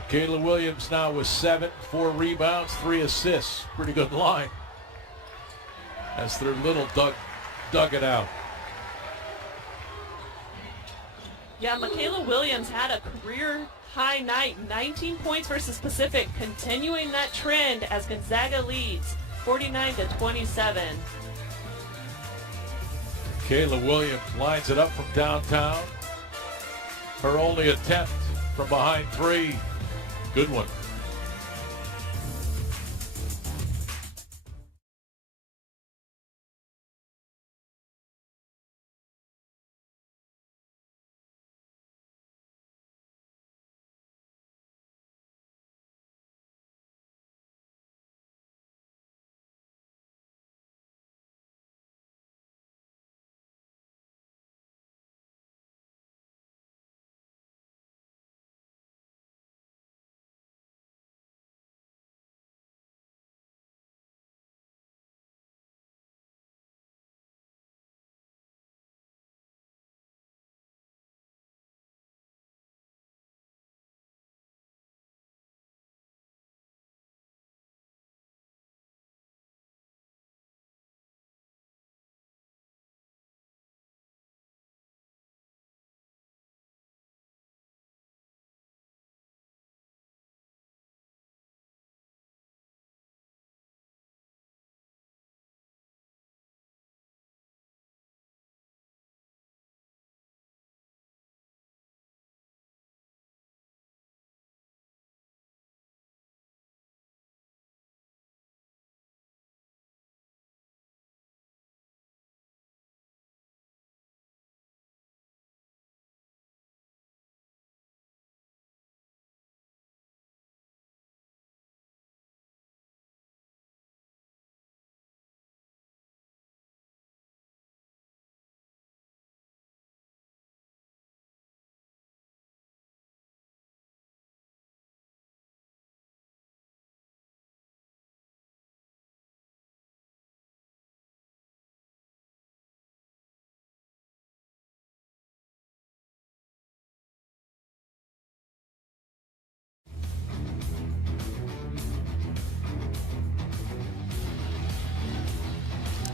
Kayla Williams now with 7, 4 rebounds, 3 assists. Pretty good line. As their Little dug it out. Yeah, Michaela Williams had a career high night, 19 points versus Pacific, continuing that trend as Gonzaga leads 49-27. Kayla Williams lines it up from downtown. Her only attempt from behind 3. Good one.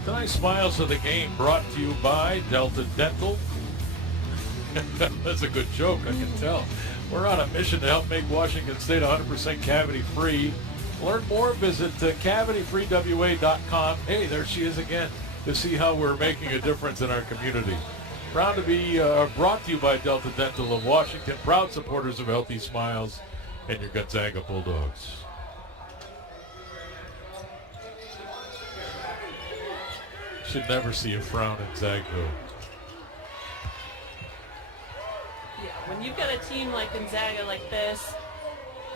Tonight's Smiles of the Game brought to you by Delta Dental. That's a good joke, I can tell. We're on a mission to help make Washington State 100% cavity-free. Learn more, visit cavityfreewa.com. Hey, there she is again, to see how we're making a difference in our community. Proud to be brought to you by Delta Dental of Washington, proud supporters of Healthy Smiles and your Gonzaga Bulldogs. Should never see a frown in Zagville. Yeah, when you've got a team like Gonzaga like this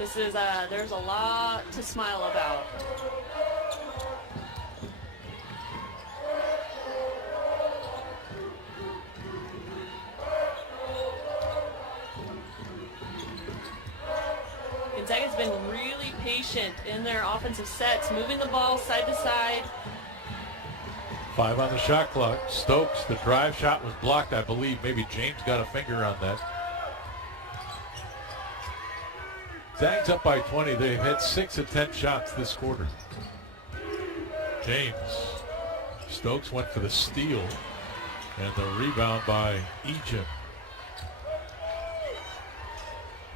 is there's a lot to smile about. Gonzaga's been really patient in their offensive sets, moving the ball side to side. 5 on the shot clock. Stokes, the drive shot was blocked, I believe. Maybe James got a finger on that. Zags up by 20. They've had 6 of 10 shots this quarter. James. Stokes went for the steal. And the rebound by Egypt.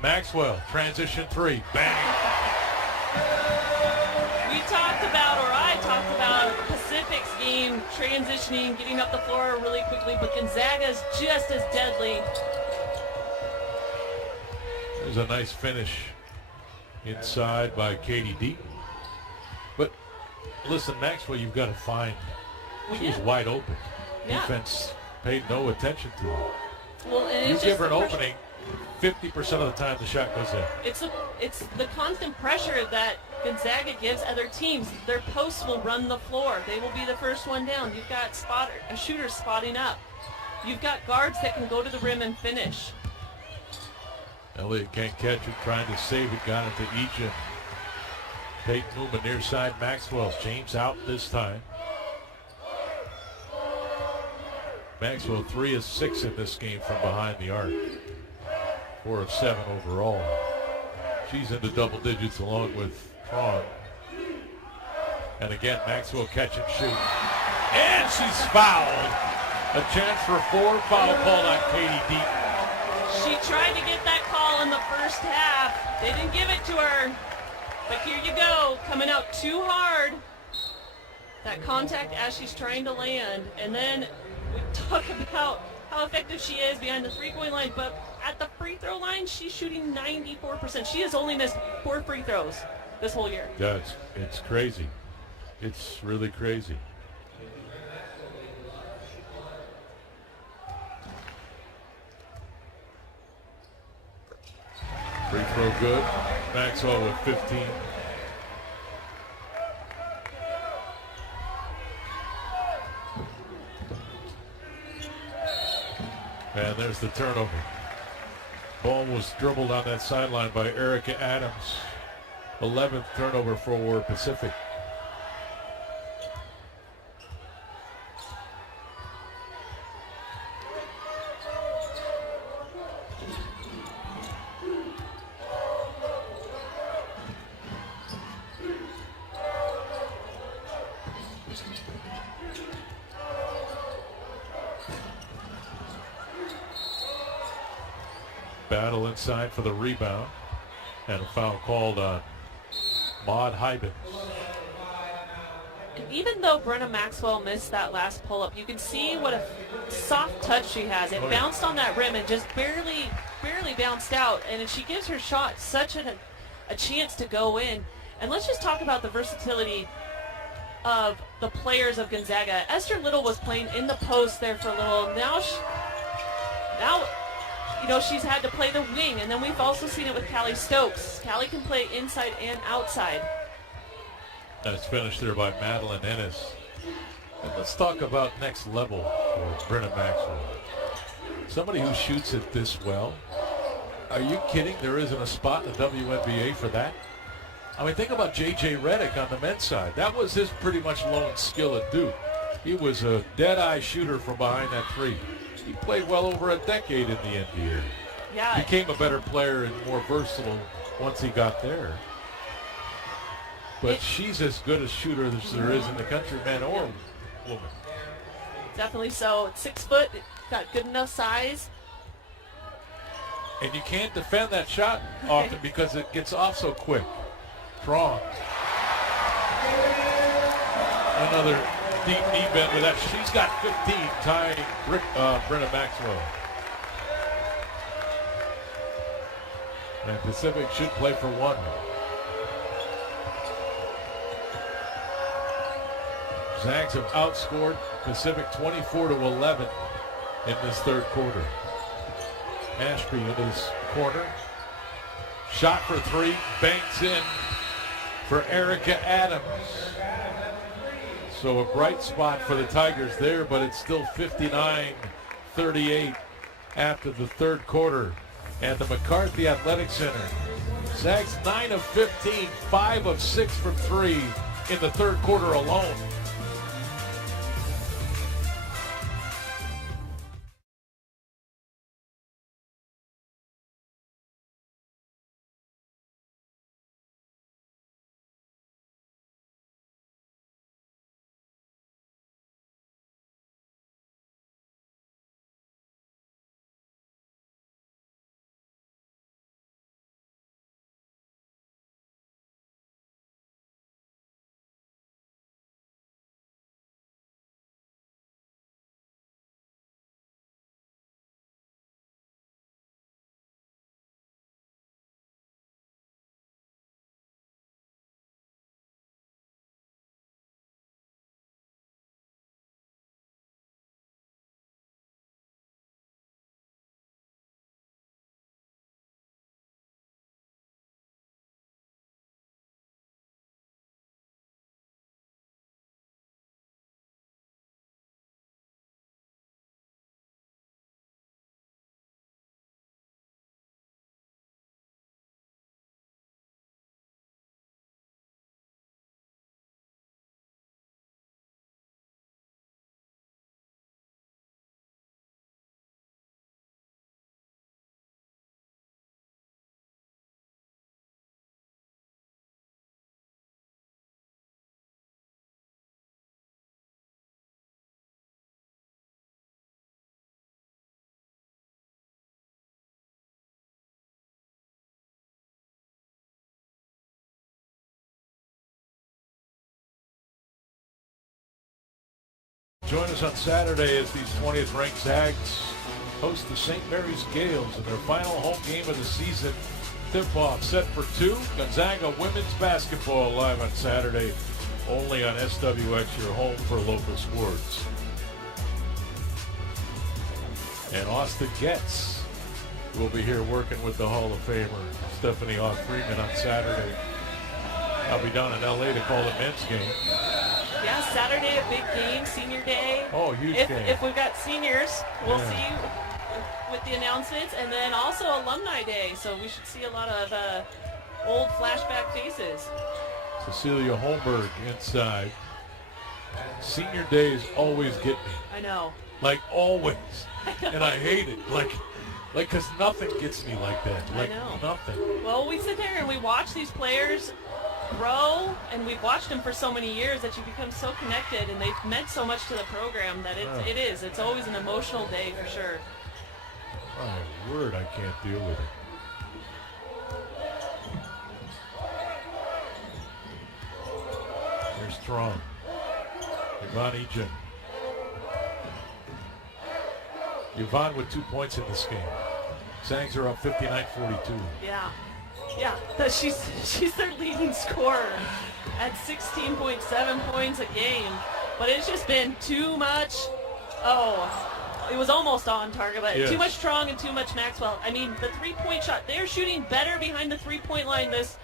Maxwell, transition 3. Bang! We talked about, or I talked about, Pacific's game transitioning, getting up the floor really quickly, but Gonzaga's just as deadly. There's a nice finish inside by Katie Deaton. But listen, Maxwell, you've got to find. She was wide open. Yeah. Defense paid no attention to her. Well, and You it's give just her an the opening, 50% of the time the shot goes in. It's the constant pressure that Gonzaga gives other teams. Their posts will run the floor. They will be the first one down. You've got a shooter spotting up. You've got guards that can go to the rim and finish. Elliott can't catch it, trying to save it, got it to Egypt. Peyton Newman near side, Maxwell. James out this time. Maxwell 3 of 6 in this game from behind the arc. 4 of 7 overall. She's into double digits along with Tron. And again, Maxwell catch and shoot. And she's fouled. A chance for 4, foul called on Katie Deaton. She tried to get that call in the first half. They didn't give it to her. But here you go, coming out too hard. That contact as she's trying to land. And then we talk about how effective she is behind the three-point line, but at the free throw line, she's shooting 94%. She has only missed 4 free throws this whole year. Yeah, it's crazy. It's really crazy. Free throw good. Maxwell with 15. And there's the turnover. Ball was dribbled on that sideline by Erica Adams. 11th turnover for Pacific. Battle inside for the rebound. And a foul called on Maud Hybens. And even though Brenna Maxwell missed that last pull-up, you can see what a soft touch she has. It bounced on that rim and just barely bounced out. And she gives her shot such a chance to go in. And let's just talk about the versatility of the players of Gonzaga. Esther Little was playing in the post there for a little. Now she's had to play the wing, and then we've also seen it with Callie Stokes. Callie can play inside and outside. That's finished there by Madeline Ennis. And let's talk about next level for Brenna Maxwell. Somebody who shoots it this well. Are you kidding? There isn't a spot in the WNBA for that? I mean, think about J.J. Redick on the men's side. That was his pretty much lone skill at Duke. He was a dead-eye shooter from behind that three. He played well over a decade in the NBA. Yeah. Became a better player and more versatile once he got there. But she's as good a shooter as there is in the country, men or woman. Definitely so. 6 foot, got good enough size. And you can't defend that shot often because it gets off so quick. Strong. Another deep knee bend with that. She's got 15, tying Brenna Maxwell. And Pacific should play for 1. Zags have outscored Pacific 24-11 in this third quarter. Ashby in his corner. Shot for 3, banks in for Erica Adams. So a bright spot for the Tigers there, but it's still 59-38 after the third quarter at the McCarthy Athletic Center. Zags 9 of 15, 5 of 6 from 3 in the third quarter alone. Join us on Saturday as these 20th ranked Zags host the St. Mary's Gales in their final home game of the season. Tip-off set for 2. Gonzaga women's basketball live on Saturday, only on SWX, your home for local sports. And Austin Getz will be here working with the Hall of Famer Stephanie Freeman on Saturday. I'll be down in LA to call the men's game. Yeah, Saturday, a big game, senior day. Oh, huge game. If we've got seniors, we'll see with the announcements, and then also Alumni Day, so we should see a lot of old flashback faces. Cecilia Holmberg inside. Senior days always get me. I know. Like always. And I hate it. Like, because nothing gets me like that. Like, I know. Nothing. Well, we sit there and we watch these players grow, and we've watched them for so many years that you become so connected, and they've meant so much to the program that it's always an emotional day for sure. My word, I can't deal with it. They're strong. Yvonne Egan. Yvonne with 2 points in this game. Zags are up 59-42. Yeah. She's their leading scorer at 16.7 points a game. But it's just been too much. It was almost on target, but yes. Too much Strong and too much Maxwell. I mean, the three-point shot, they're shooting better behind the three-point line this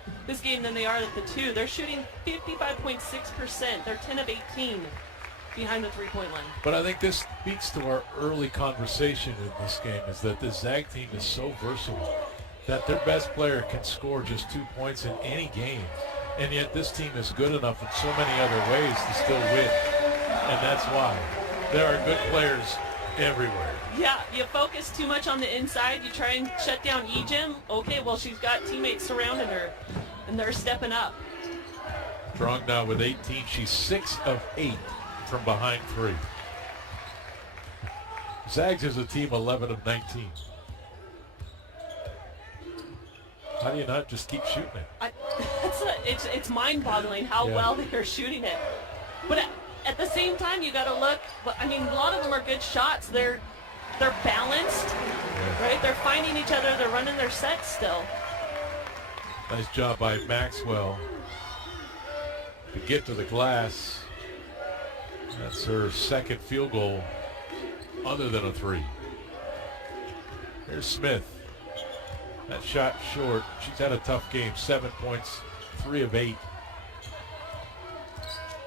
game than they are at the 2. They're shooting 55.6%. They're 10 of 18 behind the three-point line. But I think this speaks to our early conversation in this game, is that the Zag team is so versatile that their best player can score just 2 points in any game. And yet this team is good enough in so many other ways to still win. And that's why there are good players everywhere. Yeah, you focus too much on the inside. You try and shut down Ejim. Okay, well, she's got teammates surrounding her, and they're stepping up. Strong now with 18. She's 6 of 8 from behind three. Zags is a team 11 of 19. How do you not just keep shooting it? It's mind-boggling how well they're shooting it. But at the same time, you got to look. I mean, a lot of them are good shots. They're balanced, right? They're finding each other. They're running their sets still. Nice job by Maxwell to get to the glass. That's her second field goal other than a three. Here's Smith. That shot short. She's had a tough game. 7 points, 3 of 8.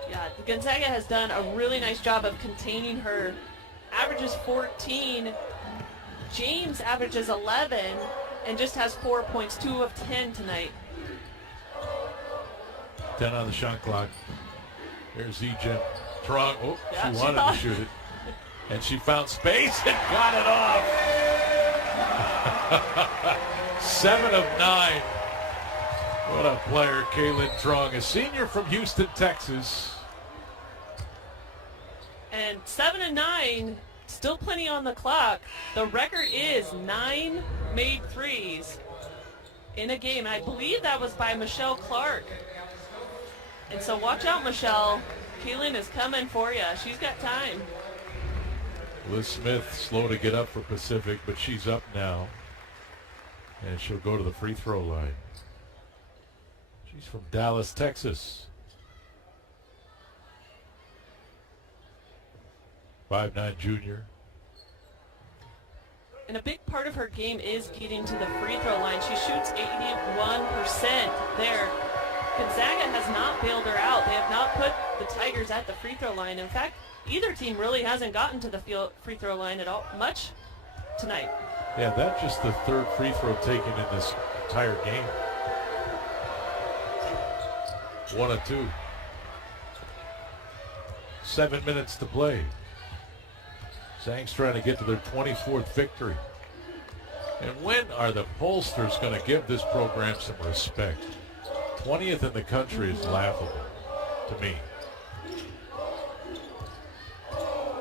Yeah, Gonzaga has done a really nice job of containing her. Averages 14. James averages 11 and just has 4 points, 2 of 10 tonight. 10 on the shot clock. Here's Ejim. Trong. Oh, Yeah, she wanted to shoot it. And she found space and got it off. 7 of 9. What a player, Kaylin Trong, a senior from Houston, Texas. And 7 and 9, still plenty on the clock. The record is 9 made threes in a game. I believe that was by Michelle Clark. And so watch out, Michelle. Kaylin is coming for you. She's got time. Liz Smith slow to get up for Pacific, but she's up now. And she'll go to the free throw line. She's from Dallas, Texas. 5'9" junior. And a big part of her game is getting to the free throw line. She shoots 81% there. Gonzaga has not bailed her out. They have not put the Tigers at the free throw line. In fact, either team really hasn't gotten to the free throw line at all much tonight. Yeah, that's just the third free throw taken in this entire game. 1 of 2. 7 minutes to play. Zags trying to get to their 24th victory. And when are the pollsters going to give this program some respect? 20th in the country is laughable to me.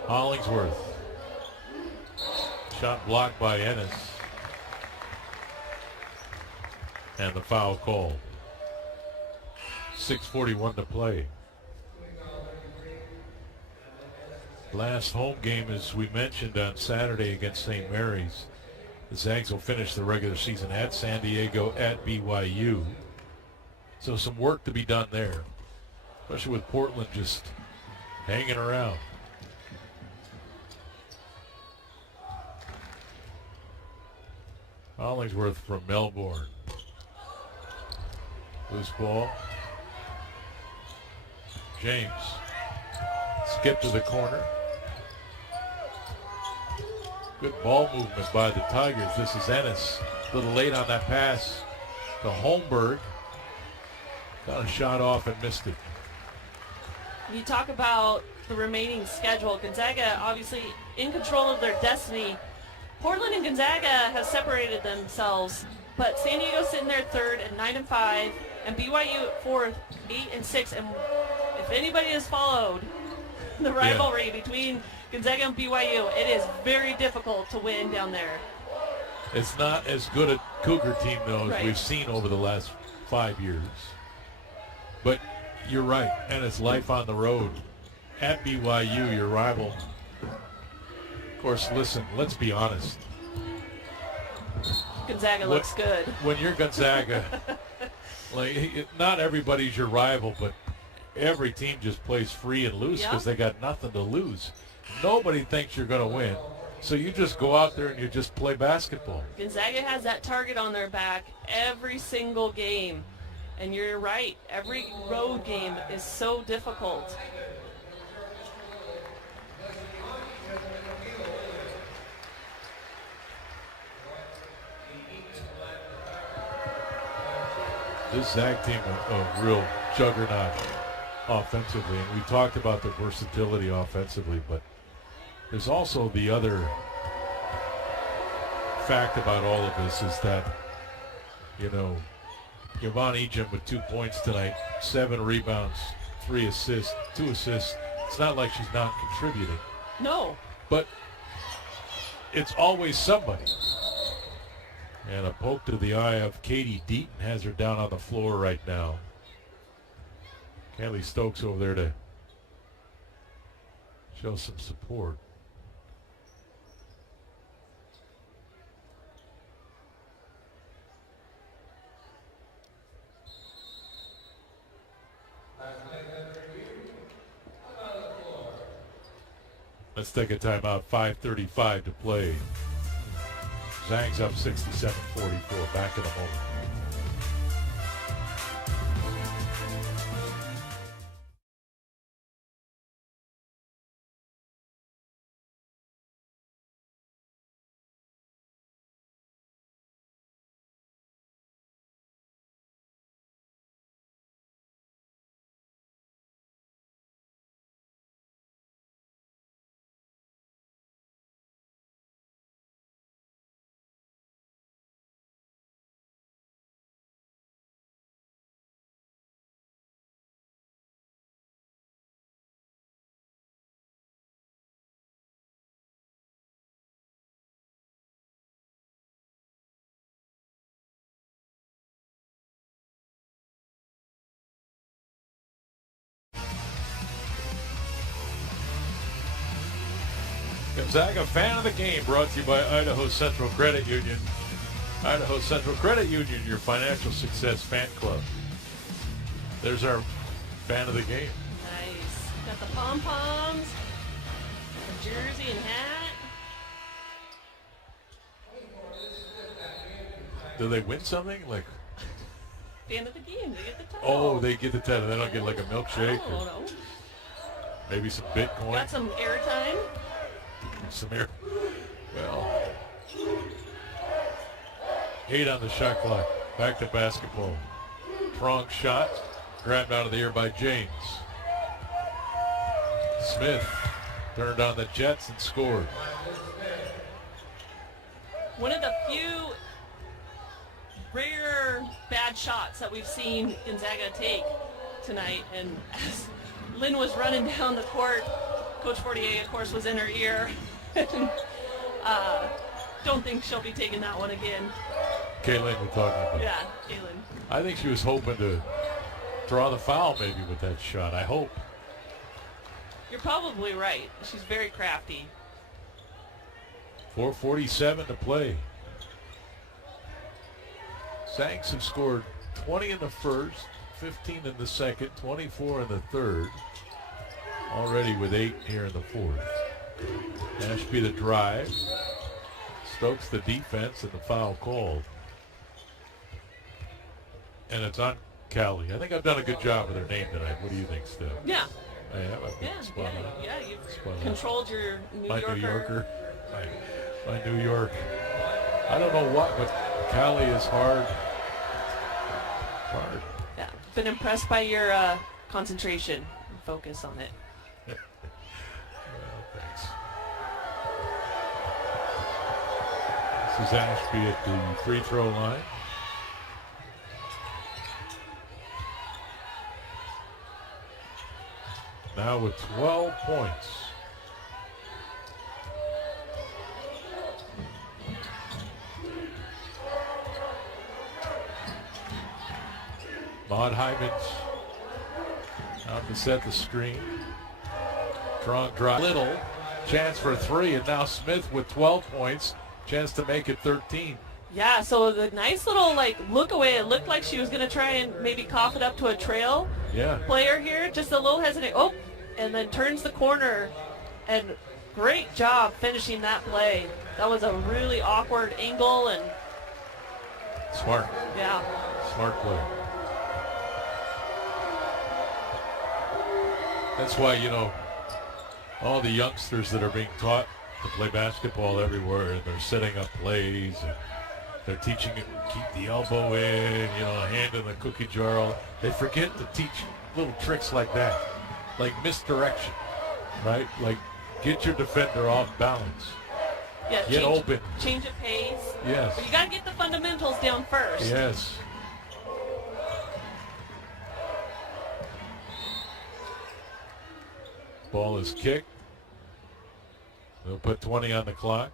Hollingsworth. Shot blocked by Ennis. And the foul call. 6:41 to play. Last home game, as we mentioned, on Saturday against St. Mary's. The Zags will finish the regular season at San Diego, at BYU. So some work to be done there, especially with Portland just hanging around. Hollingsworth from Melbourne. Loose ball. James. Skip to the corner. Good ball movement by the Tigers. This is Ennis. A little late on that pass to Holmberg. Got a shot off and missed it. You talk about the remaining schedule. Gonzaga obviously in control of their destiny. Portland and Gonzaga have separated themselves, but San Diego's sitting there third at 9 and 5, and BYU at fourth, 8 and 6. And if anybody has followed the rivalry between Gonzaga and BYU, it is very difficult to win down there. It's not as good a Cougar team, though, as we've seen over the last 5 years. But you're right, and it's life on the road. At BYU, your rival. Of course, listen, let's be honest. Gonzaga looks good. When you're Gonzaga, not everybody's your rival, but every team just plays free and loose because they got nothing to lose. Nobody thinks you're going to win. So you just go out there and you just play basketball. Gonzaga has that target on their back every single game. And you're right, every road game is so difficult. This Zag team, a real juggernaut offensively. And we talked about the versatility offensively, but there's also the other fact about all of this is that, Yvonne Ejim with 2 points tonight, 7 rebounds, 2 assists, It's not like she's not contributing. No. But it's always somebody. And a poke to the eye of Katie Deaton has her down on the floor right now. Kelly Stokes over there to show some support. Let's take a timeout. 5:35 to play. Zhang's up 67-44. Back in a moment. Gonzaga fan of the game brought to you by Idaho Central Credit Union. Idaho Central Credit Union, your financial success fan club. There's our fan of the game. Nice. Got the pom-poms, the jersey and hat. Do they win something? Like, Fan of the game. They get the title. oh, they get the title. They don't get like a milkshake Oh, or no. maybe some Bitcoin. Got some airtime. Some air. Well, 8 on the shot clock. Back to basketball. Strong shot. Grabbed out of the air by James. Smith turned on the Jets and scored. One of the few rare bad shots that we've seen Gonzaga take tonight. And as Lynn was running down the court, Coach Fortier, of course, was in her ear. Don't think she'll be taking that one again. Kaylin, we're talking about. Yeah, Kaylin. I think she was hoping to draw the foul maybe with that shot. I hope. You're probably right. She's very crafty. 4:47 to play. Zanks have scored 20 in the first, 15 in the second, 24 in the third. Already with 8 here in the fourth. Ashby the drive. Stokes the defense and the foul called. And it's on Callie. I think I've done a good job with her name tonight. What do you think, Steph? Yeah. I have. I've been Yeah, spot on. you've Spot on. controlled your New My Yorker. New Yorker. My New York. I don't know what, but Callie is hard. Hard. Yeah, been impressed by your concentration and focus on it. Well, thanks. This is Ashby at the free throw line. Now with 12 points. Maud Hyman's out to set the screen. Strong drive. Little chance for 3, and now Smith with 12 points. Chance to make it 13. Yeah, so the nice little look away. It looked like she was going to try and maybe cough it up to a trail Yeah. player here. Just a little hesitant. Oh, and then turns the corner. And great job finishing that play. That was a really awkward angle and Smart. yeah. Smart play. That's why, all the youngsters that are being taught to play basketball everywhere, and they're setting up plays, and they're teaching them to keep the elbow in, hand in the cookie jar. They forget to teach little tricks like that, like misdirection, right? Like get your defender off balance. Yeah, Get open. Change of pace. Yes. But you got to get the fundamentals down first. Yes. Ball is kicked. They'll put 20 on the clock.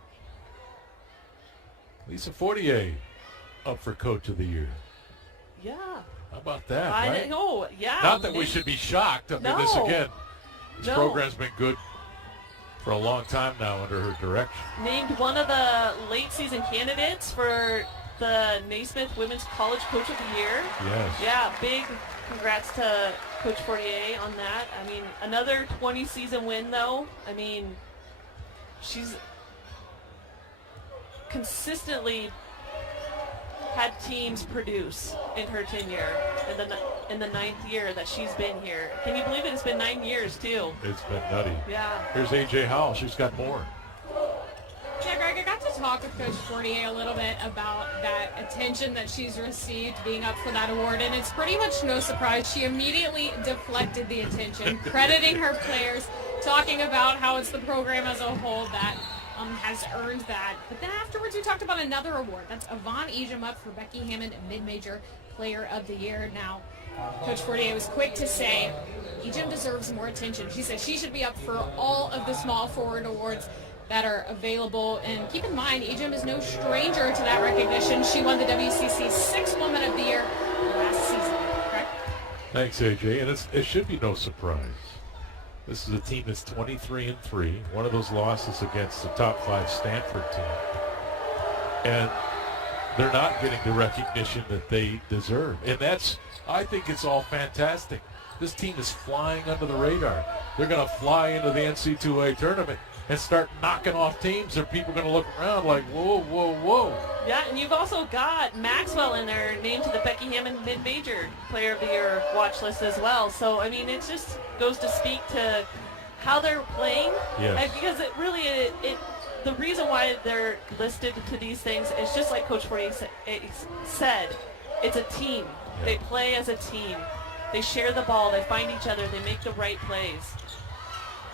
Lisa Fortier up for Coach of the Year. Yeah. How about that, I right? know, yeah. Not that we should be shocked. I mean, this again, this program's been good for a long time now under her direction. Named one of the late season candidates for the Naismith Women's College Coach of the Year. Yes. Yeah, big congrats to Coach Fortier on that. I mean, another 20 season win though. I mean, she's consistently had teams produce in her tenure in the 9th year that she's been here. Can you believe it? It's been 9 years too. It's been nutty. Yeah. Here's AJ Howell. She's got more. Yeah, Greg, I got to talk with Coach Fortier a little bit about that attention that she's received being up for that award, and it's pretty much no surprise. She immediately deflected the attention, crediting her players, talking about how it's the program as a whole that has earned that. But then afterwards, we talked about another award. That's Yvonne Ejim up for Becky Hammond Mid-Major Player of the Year. Now, Coach Fortier was quick to say Ejim deserves more attention. She said she should be up for all of the small forward awards that are available. And keep in mind, Ejim is no stranger to that recognition. She won the WCC 6th Woman of the Year last season. Correct? Thanks, AJ. And it should be no surprise. This is a team that's 23-3. One of those losses against the top 5 Stanford team. And they're not getting the recognition that they deserve. And I think it's all fantastic. This team is flying under the radar. They're going to fly into the NC2A tournament and start knocking off teams, and people are going to look around like, whoa, whoa, whoa. Yeah, and you've also got Maxwell in there, named to the Becky Hammond Mid-Major Player of the Year watch list as well. So, I mean, it just goes to speak to how they're playing. Yes. Because it really, the reason why they're listed to these things is just like Coach Fortier said, it's a team. Yeah. They play as a team. They share the ball. They find each other. They make the right plays.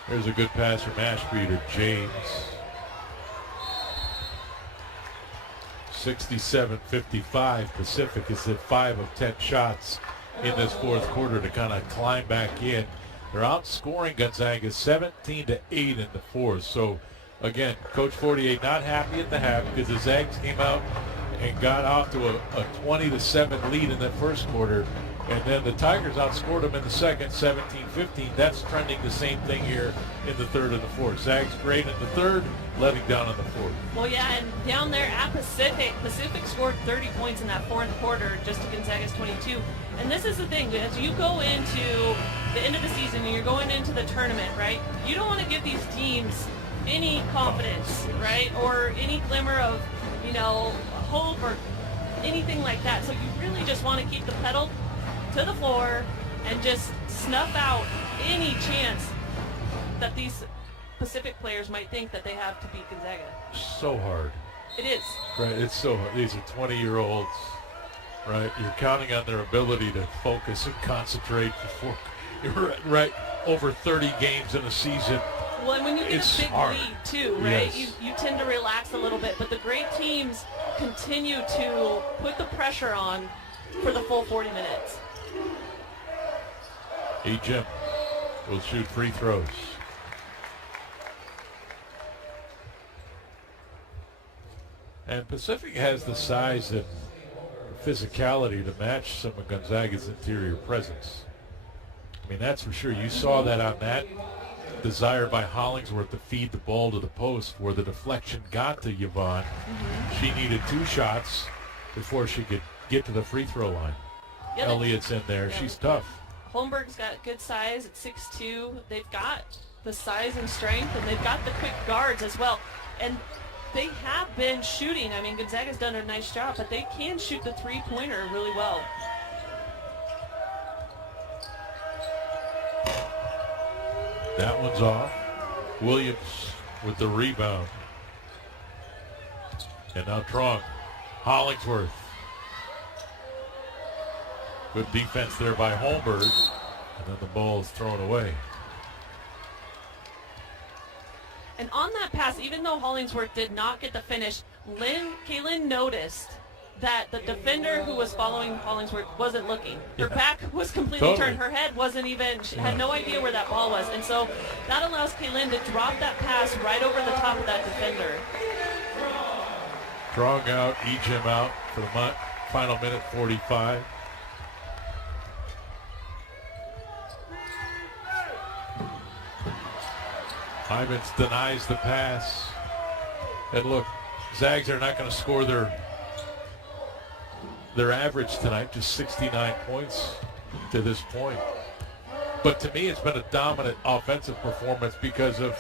There's a good pass from Ashby to James. 67-55. Pacific is at 5 of 10 shots in this fourth quarter to kind of climb back in. They're outscoring Gonzaga 17-8 in the fourth. So, again, Coach Fortier not happy at the half because the Zags came out and got off to a 20-7 lead in that first quarter. And then the Tigers outscored them in the second, 17-15. That's trending the same thing here in the third and the fourth. Zags great in the third, letting down in the fourth. Well, yeah, and down there at Pacific scored 30 points in that fourth quarter just to Gonzaga's 22. And this is the thing, as you go into the end of the season and you're going into the tournament, right, you don't want to give these teams any confidence, right, or any glimmer of, hope or anything like that. So you really just want to keep the pedal to the floor and just snuff out any chance that these Pacific players might think that they have to beat Gonzaga. So hard. It is. Right, it's so hard. These are 20-year-olds, right? You're counting on their ability to focus and concentrate before, right, over 30 games in a season. Well, and when you get It's a big hard. lead, too, right, Yes. you tend to relax a little bit. But the great teams continue to put the pressure on for the full 40 minutes. Ejim will shoot free throws. And Pacific has the size and physicality to match some of Gonzaga's interior presence. I mean, that's for sure. You saw that on that desire by Hollingsworth to feed the ball to the post where the deflection got to Yvonne. She needed 2 shots before she could get to the free throw line. Yeah, Elliott's in there. yeah. She's tough. Holmberg's got good size at 6'2". They've got the size and strength, and they've got the quick guards as well. And they have been shooting. I mean, Gonzaga's done a nice job, but they can shoot the three-pointer really well. That one's off. Williams with the rebound. And now Trong. Hollingsworth. Good defense there by Holmberg. And then the ball is thrown away. And on that pass, even though Hollingsworth did not get the finish, Kaylin noticed that the defender who was following Hollingsworth wasn't looking. Her Yeah. back was completely Totally. turned. Her head wasn't even, she had no idea where that ball was. And so that allows Kaylin to drop that pass right over the top of that defender. Strong out, Ejim out for the final minute 45. Hyman's denies the pass. And look, Zags are not going to score their average tonight, just 69 points to this point. But to me, it's been a dominant offensive performance because of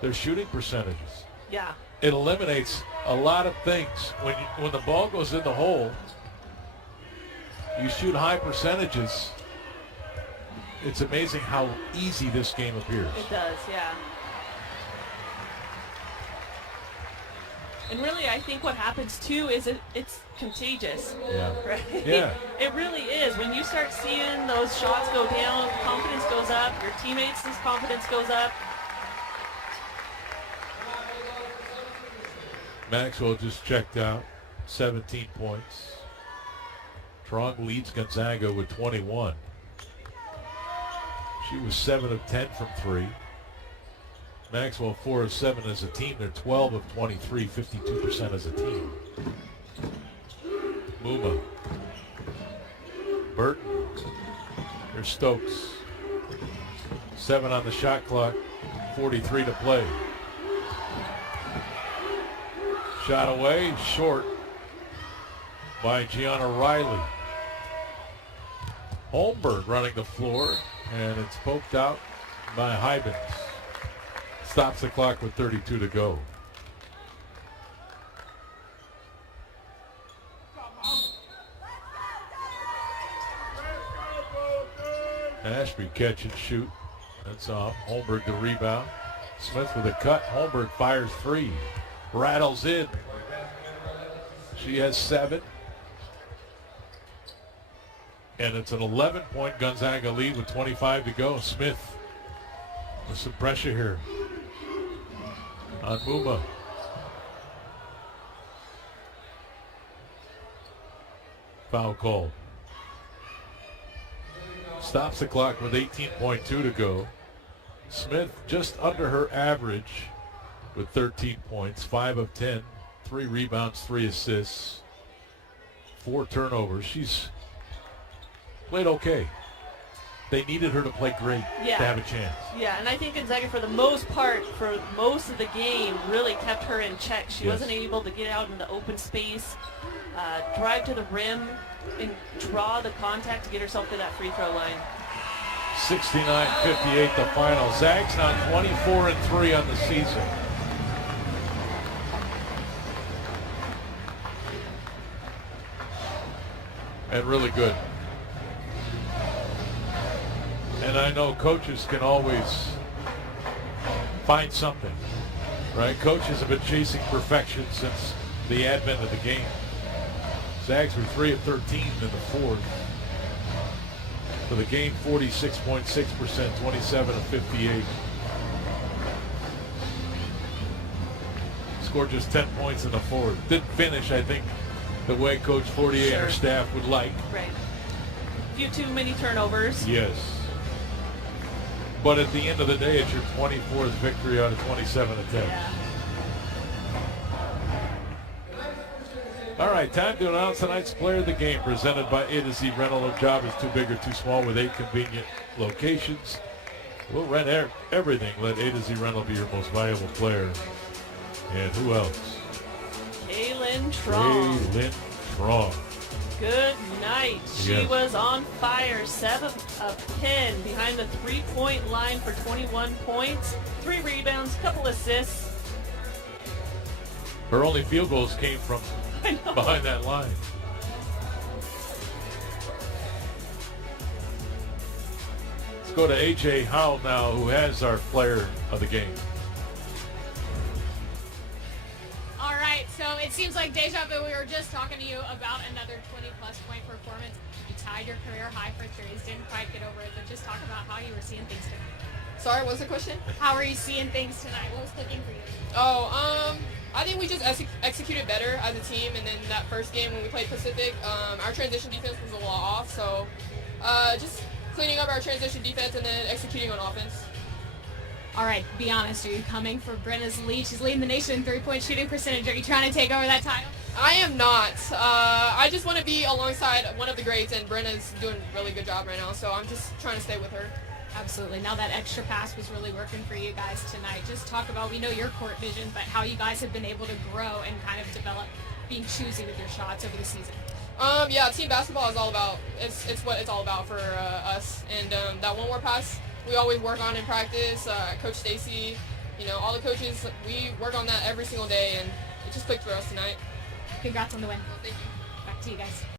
their shooting percentages. Yeah. It eliminates a lot of things. When the ball goes in the hole, you shoot high percentages. It's amazing how easy this game appears. It does, yeah. And really, I think what happens too is it's contagious. Yeah. Right? Yeah. It really is. When you start seeing those shots go down, confidence goes up, your teammates' confidence goes up. Maxwell just checked out, 17 points. Trong leads Gonzaga with 21. She was 7 of 10 from 3. Maxwell 4 of 7 as a team. They're 12 of 23, 52% as a team. Muma. Burton. Here's Stokes. 7 on the shot clock, 43 to play. Shot away, short by Gianna Riley. Holmberg running the floor, and it's poked out by Hybens. Stops the clock with 32 to go. Ashby catch and shoot. That's off. Holmberg the rebound. Smith with a cut. Holmberg fires 3. Rattles in. She has 7. And it's an 11-point Gonzaga lead with 25 to go. Smith with some pressure here on Muma. Foul call. Stops the clock with 18.2 to go. Smith just under her average with 13 points, 5 of 10, 3 rebounds, 3 assists, 4 turnovers. She's played okay. They needed her to play great to have a chance. Yeah, and I think Gonzaga, for the most part, for most of the game, really kept her in check. She wasn't able to get out in the open space, drive to the rim, and draw the contact to get herself to that free throw line. 69-58 the final. Zags now 24-3 on the season. And really good. And I know coaches can always find something, right? Coaches have been chasing perfection since the advent of the game. Zags were 3 of 13 in the fourth. For the game, 46.6%, 27 of 58. Scored just 10 points in the fourth. Didn't finish, I think, the way Coach Fortier and her staff would like. Right. A few too many turnovers. Yes. But at the end of the day, it's your 24th victory out of 27 attempts. Yeah. All right, time to announce tonight's player of the game, presented by A to Z Rental. No job is too big or too small with 8 convenient locations. We'll rent everything. Let A to Z Rental be your most valuable player. And who else? Kaylin Trong. Kaylin Trong. Good night. She Yes. was on fire. 7 of 10 behind the three-point line for 21 points, 3 rebounds, couple assists. Her only field goals came from I know. behind that line. Let's go to A.J. Howell now, who has our player of the game. All right, so it seems like deja vu. We were just talking to you about another 20-plus point performance. You tied your career high for threes. Didn't quite get over it, but just talk about how you were seeing things tonight. Sorry, what's the question? How are you seeing things tonight? What was clicking for you? I think we just executed better as a team, and then that first game when we played Pacific, our transition defense was a little off, so just cleaning up our transition defense and then executing on offense. All right, be honest. Are you coming for Brenna's lead? She's leading the nation in three-point shooting percentage. Are you trying to take over that title? I am not. I just want to be alongside one of the greats, and Brenna's doing a really good job right now, so I'm just trying to stay with her. Absolutely. Now that extra pass was really working for you guys tonight. Just talk about, we know your court vision, but how you guys have been able to grow and kind of develop being choosy with your shots over the season. Yeah, team basketball is all about, it's what it's all about for us. And that one more pass, we always work on in practice. Coach Stacy, all the coaches, we work on that every single day, and it just clicked for us tonight. Congrats on the win. Well, thank you. Back to you guys.